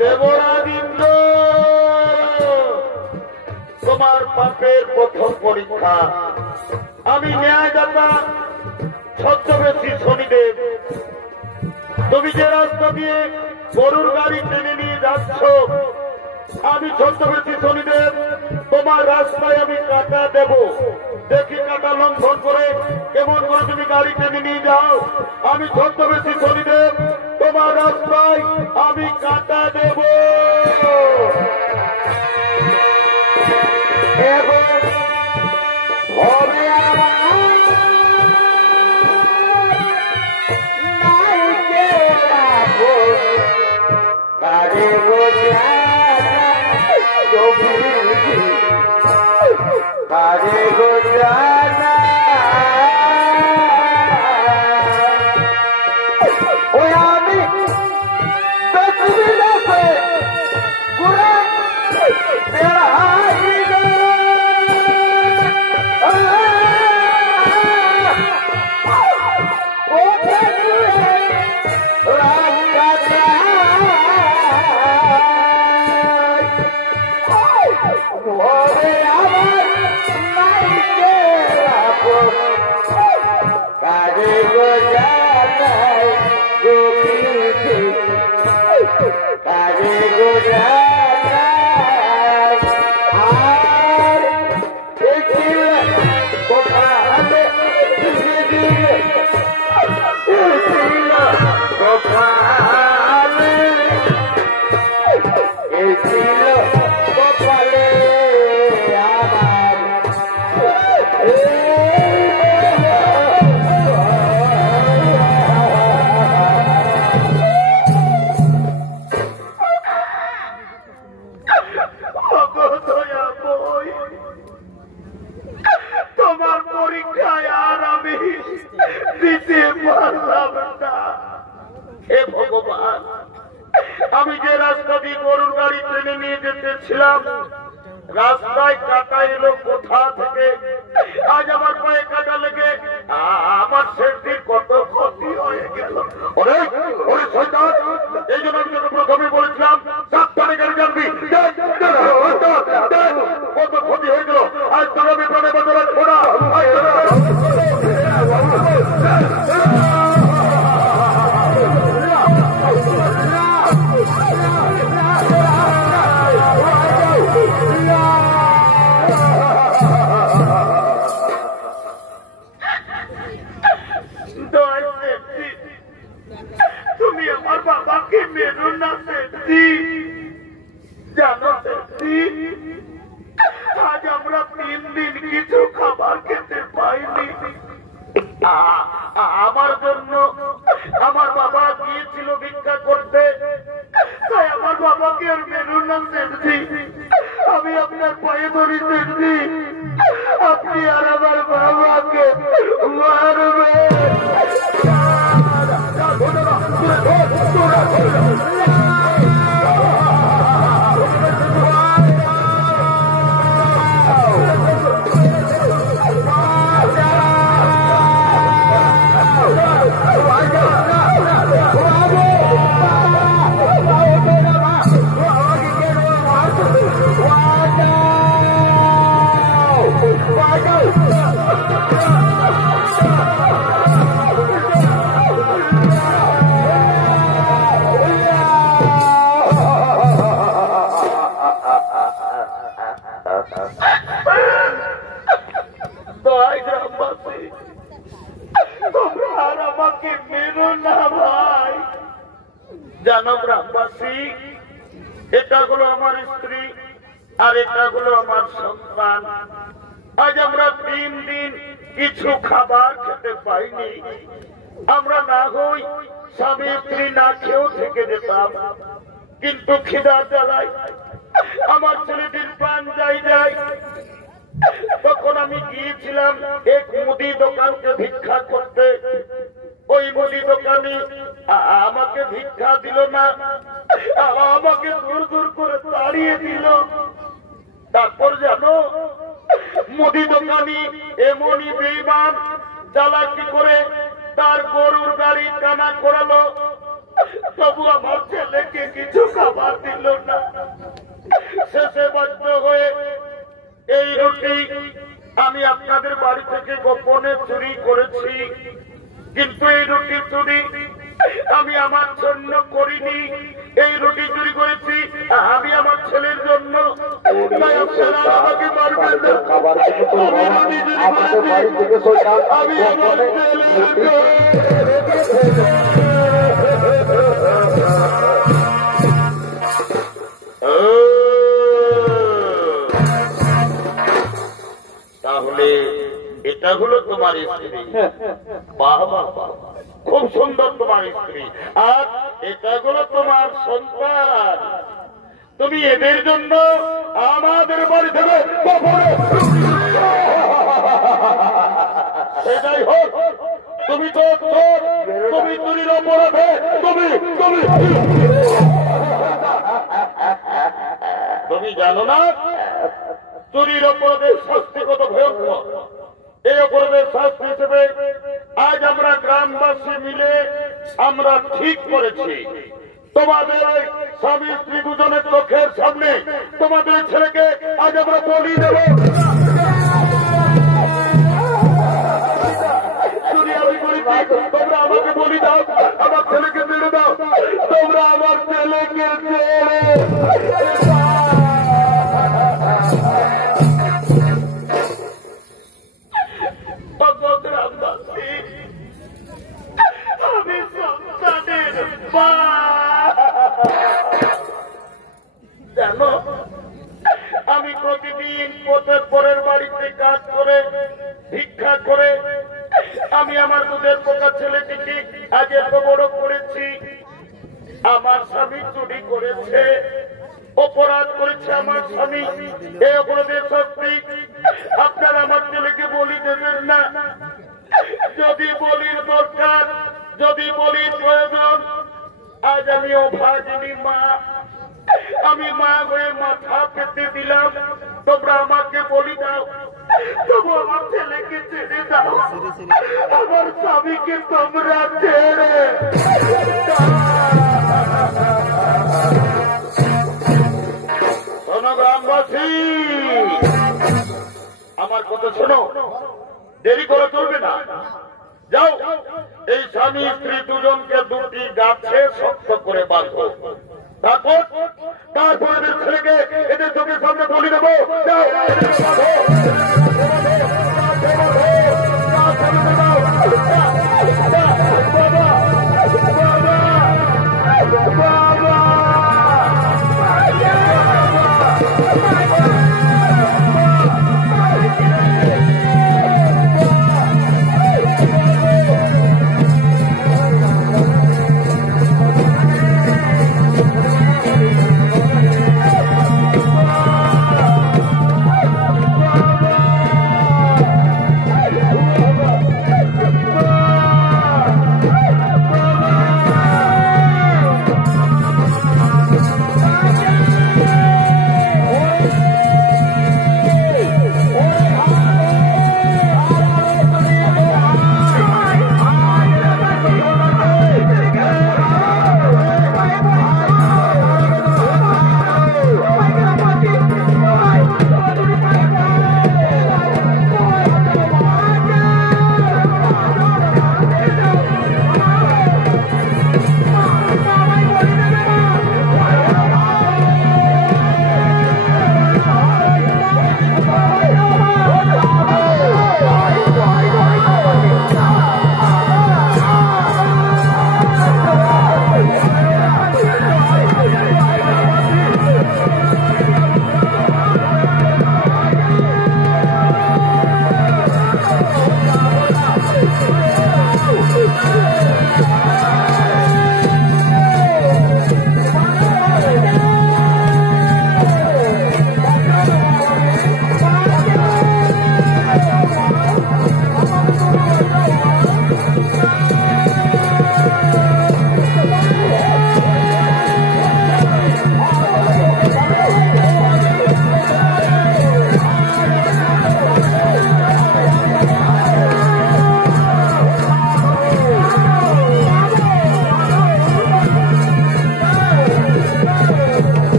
দেবরাদিন্দ্র, তোমার পাপের প্রথম পরীক্ষা। আমি ন্যায়দাতা ছদ্মবেশী শনিদেব। তুমি যে রাস্তা দিয়ে গরুর গাড়ি টেনে নিয়ে যাচ্ছ, আমি ছদ্মবেশী শনিদেব তোমার রাস্তায় আমি কাটা দেব। দেখি কাটা লঙ্ঘন করে কেমন করে তুমি গাড়ি টেনে নিয়ে যাও। আমি ছদ্মবেশী শনিদেব তোমার রাস্তায় আমি কাটা দেব। হবে আমার নাইকে রাখো কারে কারে গোজানা ওই আমি তসবিরাতে গুরা তেরাই তোমার পরীক্ষায় আর আমি দিতে পারলাম না। হে ভগবান, আমি যে রাস্তা দিয়ে গরুর গাড়ি টেনে নিয়ে যেতেছিলাম, রাস্তায় কাটা এলো কোথা থেকে। আজ আমার পায়ে কাটা লেগে আমার শেষদিন কত ক্ষতি হয়ে গেল। এই জন্য আমি তোকে প্রথমে বলেছিলাম সাবধানে গাড়ি জানবি। কত ক্ষতি হয়ে গেল। আজ তোর আমি প্রাণে বদলা ছোড়া। তুমি আমার বাবাকে মেরো না সেটি জানো। সেটি আজ আমরা 3 দিন কিছু খাবার খেতে পাইনি। আমার জন্য আমার বাবা গিয়েছিল ভিক্ষা করতে, তাই আমার বাবাকে আর মেরো না সেটি। আমি আপনার পায়ে ধরি সেটি, আপনি আর আমার বাবাকে মারবেন। জানো গ্রামবাসী, এটা হলো আমার স্ত্রী আর এটা হলো আমার সন্তান। আজ আমরা 3 দিন কিছু খাবার খেতে পাইনি। আমরা না হই স্বামী স্ত্রী না খেয়েও থেকে যেতাম, কিন্তু খিদা জ্বালায় আমার ছেলেটির প্রাণ যায়। তখন আমি গিয়েছিলাম এক মুদি দোকানকে ভিক্ষা করতে। ওই মুদি দোকানি আমাকে ভিক্ষা দিল না, আমাকে দূর দূর করে তাড়িয়ে দিল। তারপর জানো, মুদি দোকানি এমনই বেঈমান চালাকি করে তার গরুর গাড়ি টানা করালো। তবু আমার ছেলেকে কিছু খাবার বাধা দিল না। শেষে বাধ্য হয়ে এই রুটি আমি আপনাদের বাড়ি থেকে গোপনে চুরি করেছি, কিন্তু এই রুটি চুরি আমি আমার জন্য করিনি। এই রুটি চুরি করেছি আমি আমার ছেলের জন্য। তাই আপনারা আমাকে মারবেন না। আমি রুটি চুরি করেছি আমি আমার ছেলের জন্য। তাহলে এটা হলো তোমার স্ত্রী। বাহ বাহ বাহ, খুব সুন্দর তোমার স্ত্রী। আর এটা হলো তোমার সন্তান। তুমি এদের জন্য আমাদের বাড়ি থেকে সেটাই হোক। তুমি তো তুমি চুরির অপরাধে তুমি তুমি তুমি জানো না চুরির অপরাধের শাস্তি কত ভয়ঙ্কর। এই অপরাধের শাস্তি হিসেবে আজ আমরা গ্রামবাসী মিলে আমরা ঠিক করেছি, তোমাদের স্বামী স্ত্রী দুজনের চোখের সামনে তোমাদের ছেলেকে আজ আমরা বলি দেব। চুরি আমি করেছি, তোমরা আমাকে বলি দাও, আমার ছেলেকে ছেড়ে দাও। তোমরা আমার ছেলেকে ছেড়ে আমি সন্তানের মা। জানো, আমি প্রতিদিন পরের বাড়িতে কাজ করে ভিক্ষা করে আমি আমার দুধের পোকা ছেলেটিকে আজ এত বড় করেছি। আমার স্বামী চুরি করেছে, অপরাধ করেছে আমার স্বামী। এই অপরাধের শাস্তি আপনারা আমার ছেলেকে বলি দেবেন না। যদি বলির দরকার, যদি বলির প্রয়োজন, আজ আমি অভাগিনী মা, আমি মা হয়ে মাথা পেতে দিলাম। তোমরা আমাকে বলি দাও, তবু আমার ছেলেকে ছেড়ে দাও। আমার স্বামীকে তোমরা ছেড়ে শোনো গ্রামবাসী, আমার কথা শোনো, দেরি করে চলবে না। যাও, এই স্বামী স্ত্রী দুজনকে দুটি গাছে শক্ত করে বাঁধো। তারপর এদের ছেলেকে এদের চোখের সামনে বলি দেবো।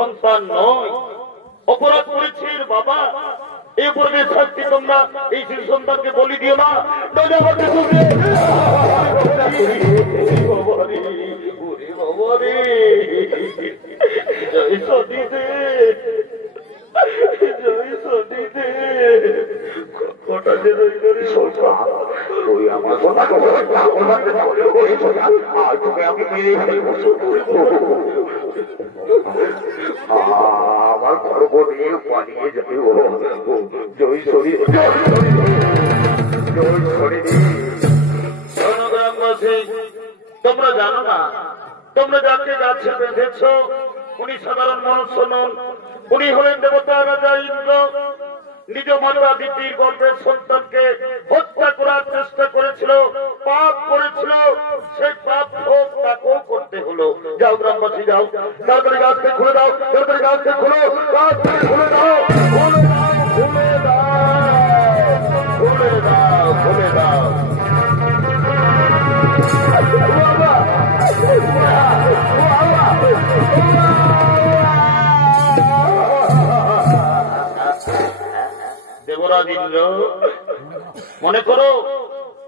সন্তান নয়, অপরাধ করেছি বাবা। এই অপরাধের শাস্তি তোমরা এই শিশু সন্তানকে বলি দিও না, নইলে আমাকে তোমরা জয় সতীতে, জয় সতীতে। কটা যে রইল রে তুই আমার কথা তোকে আমি মেরে ফেলবো। আমার গর্ব নিয়ে পালিয়ে যাবে ও। জয় শরীর, জয় শরীর, জয় শরীর। জনগ্রামবাসী, তোমরা জানো না, তোমরা যাকে গাছে বেঁধেছ উনি সাধারণ মনুষ্য নন, উনি হলেন দেবতা রাজা ইন্দ্র। নিজ মাতা দিদির গর্ভের সন্তানকে হত্যা করার চেষ্টা করেছিল, পাপ করেছিল, সেই পাপ ভোগ তাকেও করতে হলো। যাও গ্রামবাসী যাও, তাড়াতাড়ি গাছকে খুলে দাও, তাড়াতাড়ি গাছকে খুলো, গাছকে খুলে দাও, খুলে দাও, খুলে দাও, খুলে দাও, খুলে দাও। দেবরাজ ইন্দ্র, মনে করো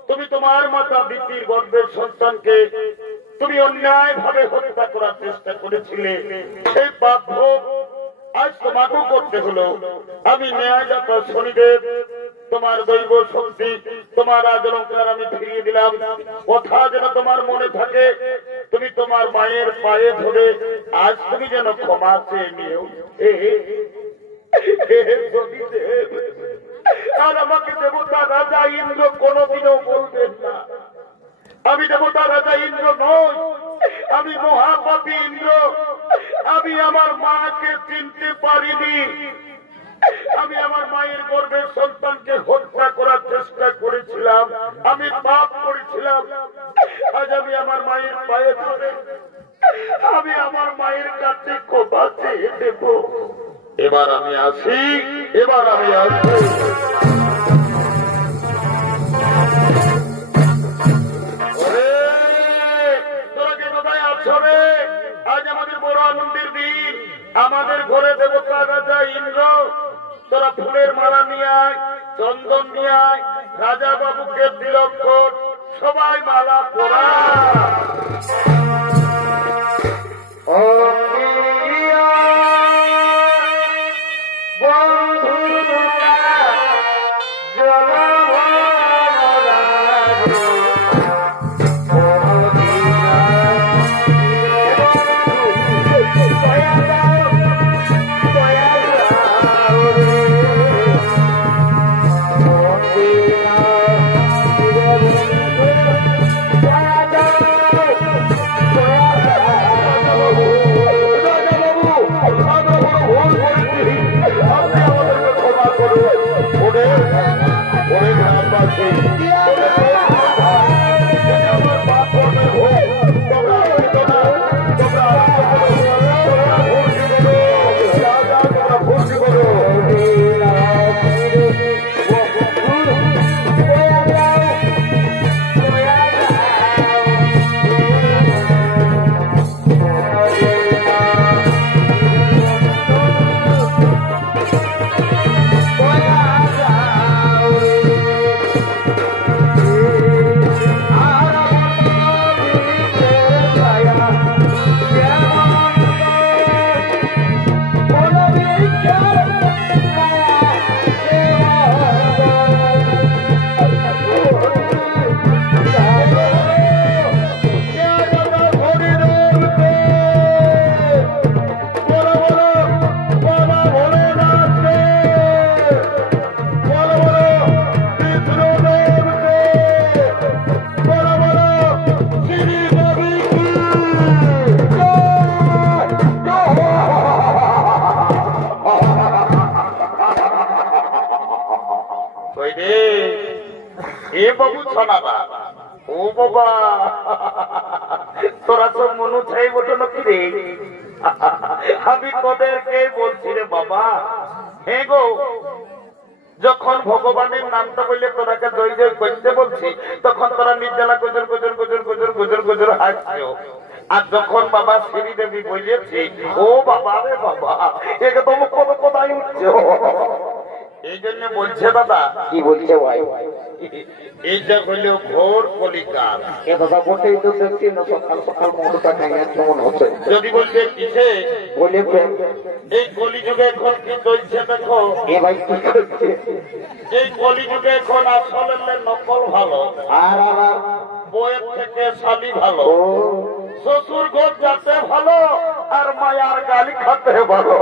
তুমি তোমার মাতা দিদির গর্ভের সন্তানকে তুমি অন্যায় ভাবে হত্যা করার চেষ্টা করেছিলে, সেই পাপ ভোগ আজ তোমাকেও করতে হলো। আমি ন্যায়দাতা শনিদেব তোমার দৈব শক্তি, তোমার রাজ অলঙ্কার আমি ফিরিয়ে দিলাম। কথা যেন তোমার মনে থাকে, তুমি তোমার মায়ের পায়ে ধরে আজ তুমি যেন ক্ষমা চেয়ে নিও। আর আমাকে দেবতা রাজা ইন্দ্র কোনদিনও বলবেন না। আমি দেবতা রাজা ইন্দ্র নই, আমি মহাপাপী ইন্দ্র। আমি আমার মাকে চিনতে পারিনি, আমি আমার মায়ের গর্ভের সন্তানকে হত্যা করার চেষ্টা করেছিলাম, আমি পাপ করেছিলাম। আজ আমি আমার মায়ের পায়ে ধরে আমি আমার মায়ের কাছে ক্ষমা চেয়ে দেব। এবার আমি আসি, এবার আমি আসি। তোরা কে কোথায় আছো রে? আজ আমাদের বড় আনন্দের দিন, আমাদের ঘরে দেবতা রাজা ইন্দ্র। তোরা ফুলের মালা নিয়ে আয়, চন্দন নিয়ে আয়, রাজা বাবুকে তিলক কর, সবাই মালা পরা। তোরা তো মনু চাই বটো নাকি রে? আমি তোদেরকে বলছি রে বাবা, হ্যাঁ গো, যখন ভগবানের নামটা বললে তোরাকে জয় জয় করতে বলছি, তখন তোরা নির্জলা গুজর গুজর গুজর গুজর গুজর গুজর হাসছো। আর যখন বাবা শ্রীদেবী বলেছে, ও বাবা রে বাবা, একদম কত কোথায় উঠছে। এই জন্য বলছে দাদা। কি বলছে ভাই? এইটা হইল ঘোর কলিকাল। এ দাদা বটেই তো দেখছি না, সকাল সকাল মনটা খাইয়া কেমন হচ্ছে। যদি বলছে কিসে বলে এই কলিযুগে এখন কি চলছে দেখো। এ ভাই কি করছে? এই কলিযুগে এখন আসলে নকল ভালো, আর বইয়ের থেকে শালি ভালো, শ্বশুর ঘর যাতে ভালো, আর মায়ার গালি খাতে ভালো।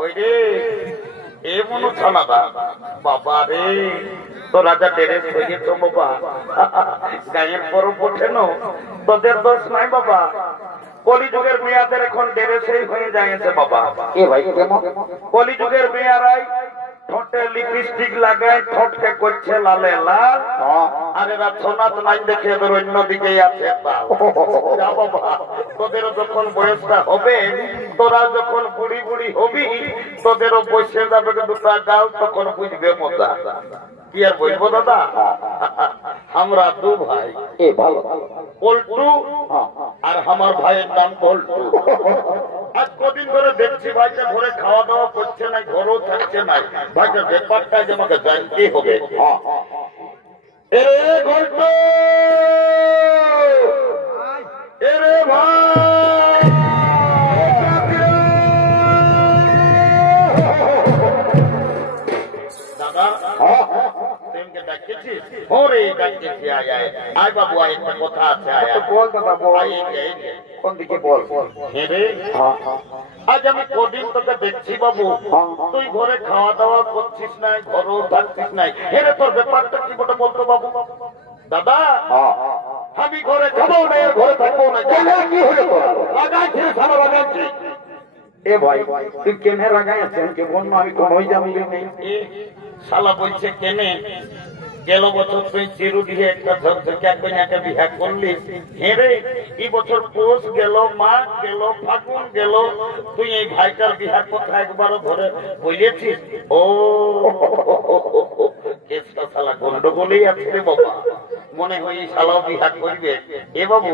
ওই রে এ মনু ছানাদা বাবা রে, তো রাজা ডেরেস হয়ে গেছ বাবা, গায়ের পরব ওঠে না, তোদের দোষ নাই বাবা। কলিযুগের মেয়াদের এখন ডেরেসেই হয়ে যায়ছে বাবা। এ ভাই কেমন? কলিযুগের মেয়ারাই ঠোঁটে লিপস্টিক লাগায়, ঠোঁটকে করছে লালে লাল, আর এরা সোনাত নাই দেখে এদের অন্যদিকেই আছে। বাবা তোদেরও যখন বয়সটা হবে, তোরা যখন বুড়ি বুড়ি হবি, তোদেরও বসে যাবে দুটা গাল, তখন বুঝবে মজা। কি আর বলবো দাদা, আমরা দু ভাই, পল্টু আর আমার ভাইয়ের নাম পল্টু। আজ কদিন ধরে দেখছি ভাইটা ঘরে খাওয়া দাওয়া করছে না, ঘরেও থাকছে না। ভাইটার ব্যাপারটা যে আমাকে জানতেই হবে। এরে ঘন্টু, এরে ভাই, দাদা তুমকে ডাকতেছিস? ওরে ডাকতেছি, আয় আয় আয় বাবু, আয়, একটা কথা আছে। আয় বল দাদা বল। কোন দিকে বল? আজ আমি কদিন তোকে দেখছি বাবু, তুই ঘরে খাওয়া দাওয়া করছিস নাই, ঘরেও থাকছিস নাই। হেরে তোর ব্যাপারটা কি বটে বলতো বাবু? দাদা আমি ঘরে খাবো না, ঘরে থাকবো না। কি হলো? লাগাইছি সারা লাগাইছি। এ ভাই তুই কেনে রাগাই আছেন? কে বন্য আমি কোনোই জানি নেই। শালা বলছে কেনে গেল বছর তুই চিরুডিহে একটা ঝকঝকে কন্যাকে বিহা করলি। হেরে এই বছর পৌষ গেল, মাঘ গেল, ফাগুন গেল, তুই এই ভাইটার বিহার কথা একবারও ধরে বলেছিস? ও কেসটা শালা গন্ডগোলেই আছে রে বাবা, মনে হয় এই শালাও বিহার করবে। এ বাবু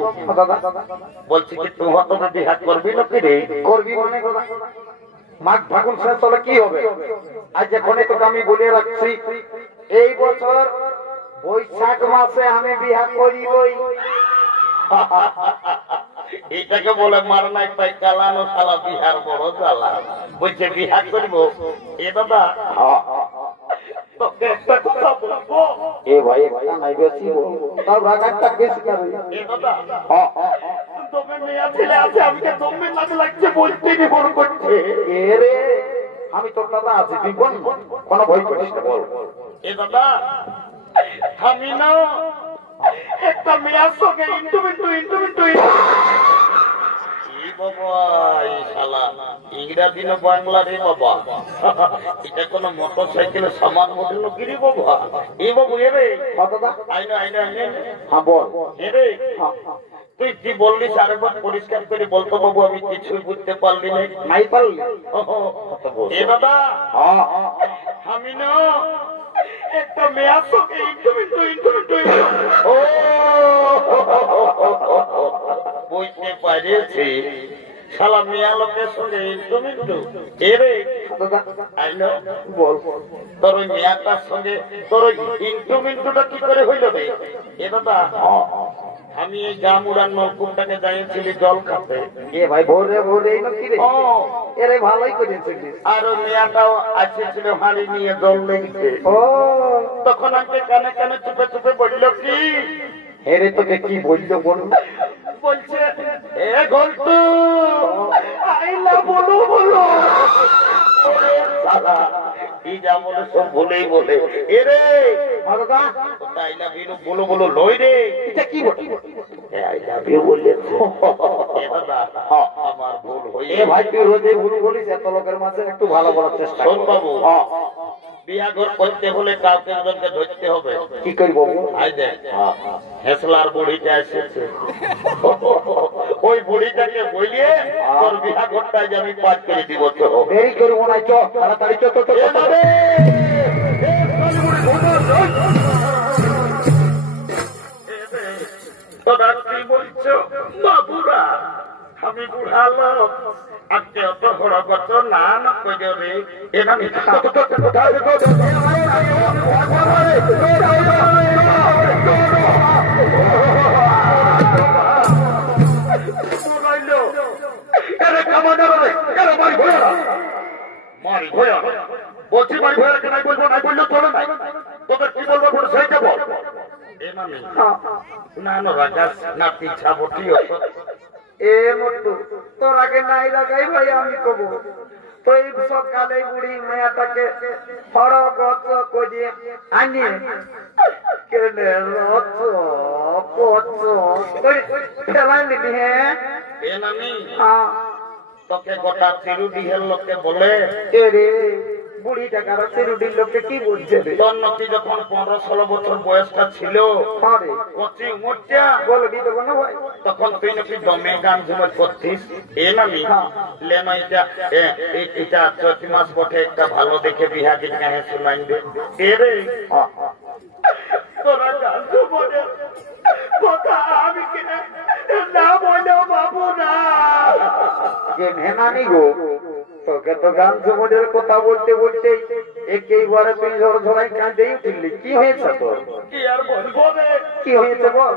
বলছি কি তুই হতো বিহার করবি না? কি রে করবি মানে দাদা? মাঘ ফাগুন শেষ হলে কি হবে? আজ এখনই তোকে আমি বলে রাখছি, এই বছর বৈশাখ মাসে আমি বিয়া করিবই। এটাকে বলে মার নাই পাই চালানো, শালা বিহার বড় জ্বালা। বলছে বিহার করিব। এ দাদা তোকে একটা কথা বলবো। এ ভাই একটা নাই বেশি বল, তাও রাগাটা বেশি করে। এ দাদা তোকে মেয়া ছেলে আছে, আমাকে দমে লাগছে, বলতে নিবর করছে। এ রে আমি তোর দাদা আছি, তুই বল, কোনো ভয় করিস না, বল। এ দাদা আমি না একটা মেয়ার সঙ্গে ইন্টু বাবা, এই শালা ইংরাজি না বাংলা রে বাবা? এটা কোন মোটর সাইকেলের সামান মডেল কি বাবা? এ বাবু এরে আইনা আইনা আইনা, হ্যাঁ বল। এরে তুই কি বললিস আরেকবার পরিষ্কার করে বলতো বাবু, আমি কিছুই বুঝতে পারলি না। নাই পারলি? এ দাদা আমি না একটা মেয়ার সঙ্গে ইন্টু ও বুঝতে পারেছি, শালা মেয়া লোকের সঙ্গে ইন্টু। এরে আইলো বল, তোর ওই মেয়াটার সঙ্গে তোর ওই ইন্টুটা কি করে হইল রে? এ দাদা আমি এই জাম উড়ান নলকূপটাকে জানিয়েছিলি জল খাতে। এ ভাই ভোরে ভোরে নাকি রে? এরে ভালোই করেছিস। আর ওই মেয়াটাও আসছিল হাঁড়ি নিয়ে জল লেগেছে। ও তখন আমাকে কানে কানে চুপে চুপে বলল কি? হেরে তোকে কি বললো বল? বলছে এ ঘন্টু আইলা বলো বলো। কি যা বলে সব বলেই বলে। এরে আই লাভ ইউ বলো বলো লই রে। এটা কি বলে? আই লাভ ইউ বললে আমার ভুল হয়ে। এ ভাই তুই রোজই ভুল বলিস, এত লোকের মাঝে একটু ভালো বলার চেষ্টা কর। শোন বাবু, বিয়া ঘর করতে হলে কাউকে একজনকে ধরতে হবে। কি করবো? আই দেখ হেসলার বুড়িটা এসেছে, ওই বুড়িটাকে বলিয়ে তোর বিয়া ঘরটায় যে আমি পাঠ করে দিব। তো দেরি করবো না, চ তাড়াতাড়ি চ। তোরা কি বলছো বাবুরা? আমি বুড়ালো আজকে অত বড় কত না না কই রে এটা আমি মারি ভয়া বলছি মারি ভয়া নাই বলবো নাই বললেও চলে নাই তোদের কি বলবো বলে সেইটা বল না না রাজা নাতি ছাবটি এ মট্টু তোর আগে নাই লাগাই ভাই আমি কব তো এই সকালে বুড়ি মায়াটাকে বড় গছ করিয়ে আনি কেনে রচ পচ ফেলাই নিবি হ্যাঁ এ নানি তোকে গোটা চিরুডিহের লোকে বলে এরে বুড়ি টাকার চিরুডির লোকে কি বলছে রে তোর নতি যখন 15-16 বছর বয়সটা ছিল কচি উমরটা বলবি তো কোনো ভাই তখন তুই নাকি দমে গান ঝুমর করতিস এ নামি লেমা এটা চৈতি মাস বটে একটা ভালো দেখে বিহা গীত গায়ে শোনাই দে এ রে তোরা গান ঝুমরে কথা আমি কিনা না বলো বাবু না কে মেনানি গো তোকে তো গান ঝুমরের কথা বলতে বলতে একেবারে তুই ঝড়ঝড়াই কাঁদেই উঠলি কি হয়েছে তোর কি আর বলবো রে কি হয়েছে বল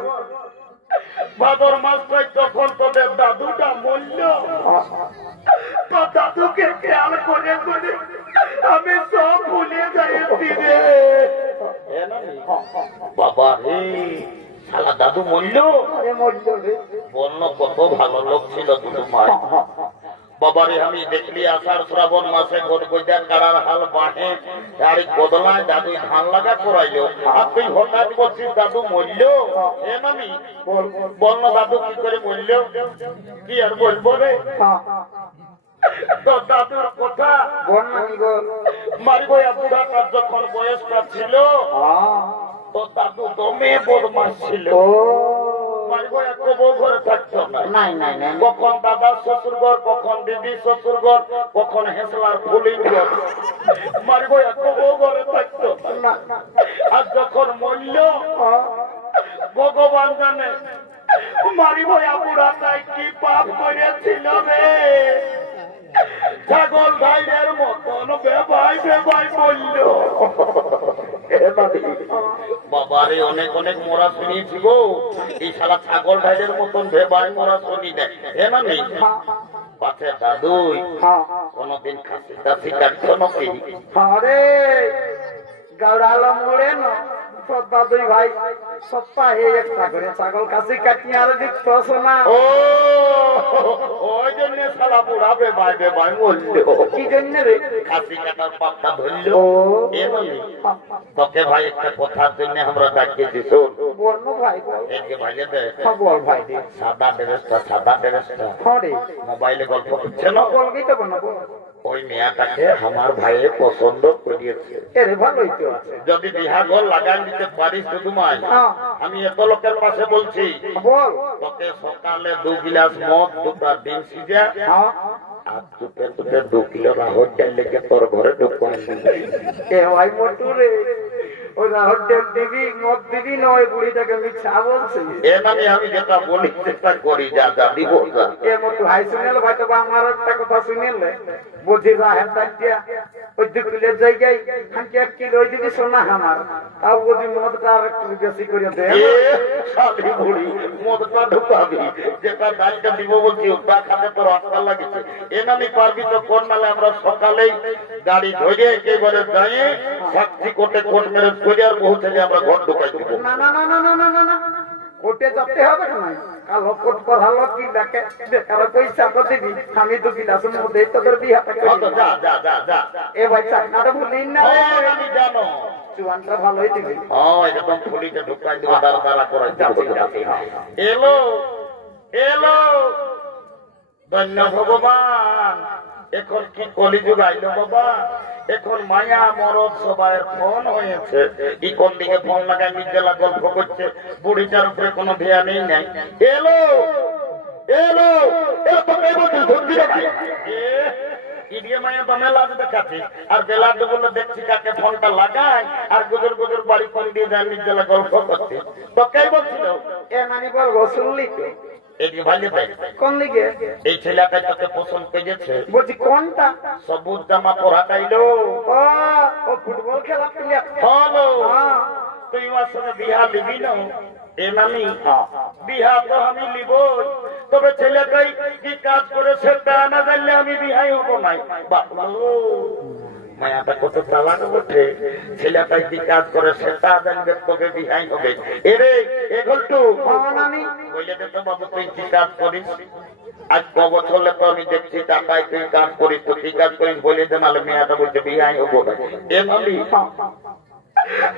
ভাদর মাসটাই তখন তোদের দাদুটা মরল তো দাদুকে খেয়াল করে করে আমি সব ভুলে যাইছি রে বাবা রে শালা দাদু মরল বললো কত ভালো লোক ছিল দুটো মাই বাবারে আমি দেখলি আষাঢ় শ্রাবণ মাসে গোদগোদা কাড়ার হাল বাহে আর বদলায় দাদু ধান লাগা করাইলো আর তুই হঠাৎ বলছিস দাদু মরল এ নামি বললো দাদু কি করে মরল কি আর বলবো রে তো দাদুর কথা মারিবয়া বুড়াটার যখন বয়সটা ছিল তো দাদু দমে বদমাস ছিল কখন দাদা শ্বশুর ঘর কখন দিদি শ্বশুর ঘর কখন হেসলার ফুলিং ঘর মারিব ঘরে থাকতো আর যখন মূল্য ভগবান জানে মারিব বুড়াটাই কি পাপ করেছিল রে ছাগল ভাইয়ের মতন বেবাই বেবাই বলল বাবারে অনেক অনেক মোরা শুনিয়েছি গো এই সারা ছাগল ভাইয়ের মতন ভেবাই মোরা শুনি দেয় হে মানে পাশে দাদুই কোনদিন খাসি টাসি কাটছ নাকি আরে গাড়ালো মোড়ে না দাদুই ভাই সপ্তাহে একটা করে ছাগল কাশি কাটিয়ে আর দিত শোনা ও ওই জন্য সারা বুড়া বেবাই বেবাই বলল কি জন্য রে খাসি কাটার পাপটা ধরল এ বলি তোকে ভাই একটা কথার জন্য আমরা ডাকিয়েছি শোন বল ভাই একে ভাইলে দে বল ভাই সাদা ড্রেসটা মোবাইলে গল্প করছে না বলবি তো না ওই মেয়াটাকে আমার ভাইয়ে পছন্দ করিয়েছে ভালোই তো আছে যদি বিহা ঘর লাগাই দিতে পারিস শুধু মাই আমি এত লোকের পাশে বলছি বল তোকে সকালে 2 গিলাস মদ 2টা ডিম সিজা আর দুপের 2 কিলো রাহত চাল লেগে তোর ঘরে ঢুকাই এ ভাই মোটু রে ওই রাহত চাল দিবি মদ দিবি না ওই বুড়িটাকে মিছা বলছে এ মানে আমি যেটা বলি সেটা করি যা যা দিব যা এ মোটু ভাই শুনেল ভাই তো আমার একটা কথা শুনেলে বুঝি রাহের দাঁড়িয়ে ওই 2 কিলো জায়গায় খানকে 1 কিলো দিবি সোনা আমার তাও বুঝি মদটা আর একটু বেশি করে দে শালি বুড়ি মদটা ঢুকাবি যেটা ডালটা দিব বলছি ওটা খাতে তোর আত্মা লাগিছে এ নামি পারবি তো কোন নালে আমরা সকালেই গাড়ি ধরে একেবারে যাই সাক্ষী কোটে কোট মেরে করে আর পৌঁছে আমরা ঘর ঢুকাই দিব না না না না না না না কোটে যেতে হবে না কালো কোট পরালো কি দেখে বেকার পয়সা তো দিবি আমি 2 গিলাস মধ্যে তোদের বিয়াটা করি যা যা যা যা এ ভাই চাকনাটা ভুলিন না আমি জানো চুয়ানটা ভালোই দিবি একদম ফুলিতে ঢুকাই দিব দাঁড়া দাঁড়া করে যাচ্ছি এলো এলো ধন্য ভগবান এখন কি কলিযুগ আইলো বাবা এখন মায়া মরদ সবাই ফোন হয়েছে ই কোন দিকে ফোন লাগাই মির্জেলা গল্প করছে বুড়িটার উপরে কোনো ধ্যানই নাই এলো এলো দিয়ে মায়ের বা মেলা দেখাচ্ছি আর বেলা দুগুলো দেখছি কাকে ফোনটা লাগায় আর গুজর গুজর বাড়ি ফোন দিয়ে যায় নিজেরা গল্প করছে। তো কে বলছিল এ মানে বলবো শুনলি তো এটি ভালো পাই কোন দিকে এই ছেলেটাই তোকে পছন্দ পেয়েছে। বলছি কোনটা? সবুজ জামা পরা তাইলো ও ফুটবল খেলা প্লেয়ার। হলো তুই আমার সঙ্গে বিহা লিবি না? এ নামি বিহা তো আমি লিব, তবে ছেলেটাই কি কাজ করে সেটা না জানলে আমি বিহাই হবো নাই। বাবু মায়াটা কত চালানো বটে, ছেলেটাই কি কাজ করে সেটা জানবে তবে বিহাই হবে। এরে এগোলটু বলে দে তো বাবু তুই কি কাজ করিস? আজ ক বছর তো আমি দেখছি টাকায় তুই কাজ করিস, তো কি কাজ করিস বলে দে, নাহলে মেয়াটা বলছে বিহাই হবো না। এ মালি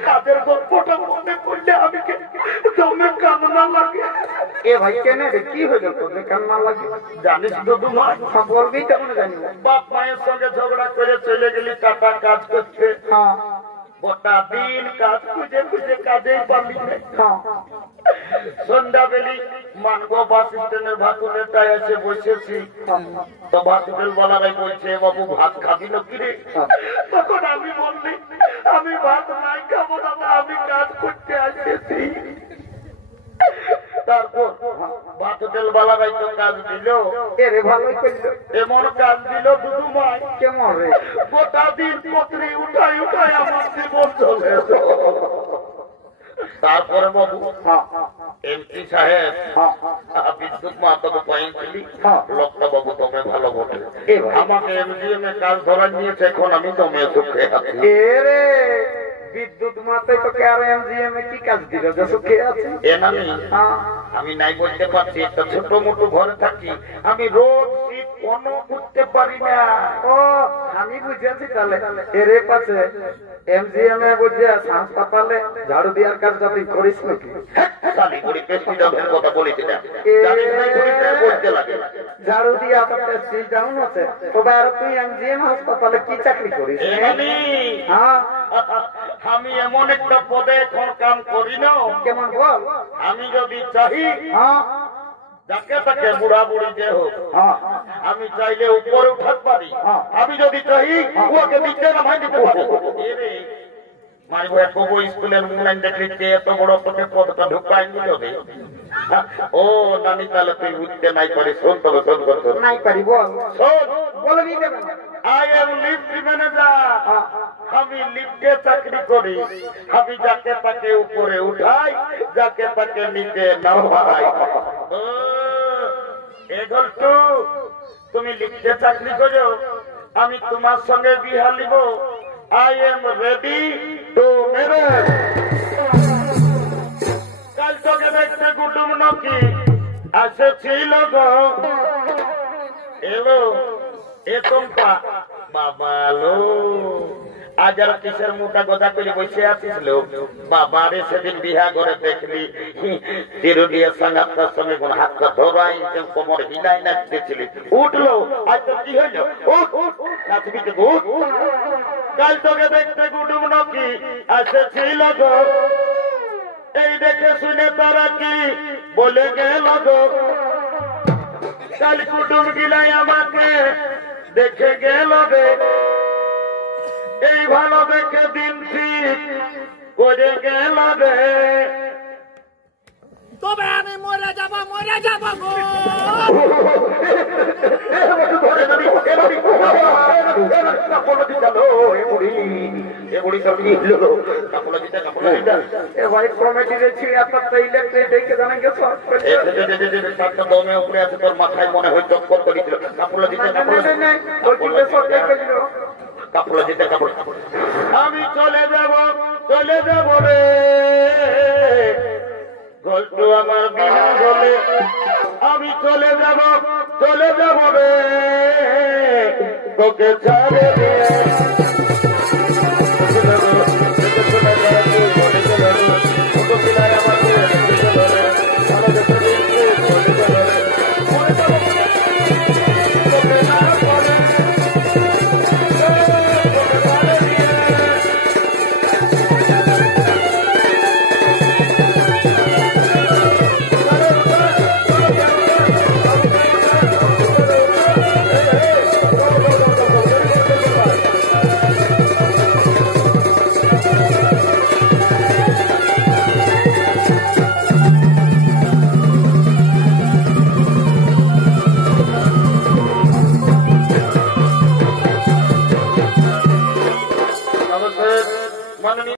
কাজের গল্পটা মনে করলে আমি জমে কান্না লাগে। এ ভাই কেন রে কি হইল তোদের কান্না লাগে? জানিস তো তোমার বলবি তেমন জানি বাপ মায়ের সঙ্গে ঝগড়া করে চলে গেলি টাকা কাজ করছে, গোটা দিন কাজ খুঁজে খুঁজে কাজেই পাবি না। সন্ধ্যাবেলি মানগো বাস স্ট্যান্ডের ভাতুরেটায় এসে বসেছি, তো ভাতুরের বলারাই বলছে বাবু ভাত খাবি না কিরে? তখন আমি বললি আমি ভাত নাই খাবো না, আমি কাজ করতে আসেছি। তারপর ভাতুরের বলারাই তো কাজ দিল, এরে ভালোই করলো। এমন কাজ দিল দুদু মাই কেমন রে? গোটা দিন পত্রী উঠাই উঠাই আমার জীবন চলে। তারপরে বাবু এমপি সাহেব বিদ্যুৎ মাতাকে পাইছিলি, লোকটা বাবু তুমি ভালো বটে, আমাকে এমজিএম এ কাজ ধরা নিয়েছে, এখন আমি দমে সুখে আছি। রে বিদ্যুৎ মাতাই তোকে আর এমজিএম এ কি কাজ দিল যে সুখে আছে? এ নামি আমি নাই বলতে পারছি, একটা ছোট মোটো ঘরে থাকি, আমি রোজ শীত কোনো বুঝতে পারি না। ও আমি বুঝেছি তাহলে এরে পাশে এমজিএম এ বুঝে হাসপাতালে ঝাড়ু দেওয়ার কাজ তুই করিস নাকি? কথা বলেছি না, জানিস না বলতে লাগে ঝাড়ু দিয়ে আপনার সিট ডাউন আছে, তবে আর তুই এমজিএম হাসপাতালে কি চাকরি করিস? আমি এমন একটা পদে এখন কাম করি না। কেমন বল? আমি যদি চাই যাকে তাকে বুড়া বুড়ি যে হোক, আমি চাইলে উপরে উঠাতে পারি, আমি যদি চাই ওকে নিচে নামাই দিতে পারি। মারিব কবো স্কুলের মূল্যায়ন দেখলি এত বড় পদে পদটা ঢুকাই নিল। ও নানি তাহলে তুই উঠতে নাই পারি, শোন তবে শোন করতো নাই পারি, বল শোন বলবি দেবে। আই এম লিফট ম্যানেজার, আমি লিফটে চাকরি করি, আমি যাকে তাকে উপরে উঠাই, যাকে তাকে নিচে নামাই। এগোলটু তুমি লিফটে চাকরি করো, আমি তোমার সঙ্গে বিহা নিব। I am ready to marriage. কাল তোকে দেখতে কুটুম নাকি আসেছিল গো, এলো এ তোমরা বাবালো আজ আর কিসের মোটা কথা করে বসে আছিস লো? বাবা রে সেদিন বিহা করে দেখলি চিরুলিয়া সাঙ্গাতার সঙ্গে কোন হাতটা ধরাই কোমর হিলাই নাচতেছিলি, উঠলো আজ তো কি হইল? নাচবি তো উঠ। কাল তোকে দেখতে কুটুম নাকি আসেছিল গো, এই দেখে শুনে তারা কি বলে গেল গো, কাল কুটুম গিলাই আমাকে দেখে গেল রে, এই ভালো দেখে দিন ঠিক করে গেল রে, তবে আমি মরে যাব গো। ভাই কমিটিতে ছিঁড়ে আপনার ইলেকট্রিক দেখে জানা গেছে দমে উপরে আছে, তোর মাথায় মনে হয় চক্কর করেছিল। কাপড় দিতে কাপড় দিতে কাপড়, আমি চলে যাব রে ঘটু আমার বিনা হলে, আমি চলে যাব রে তোকে ছাড়ে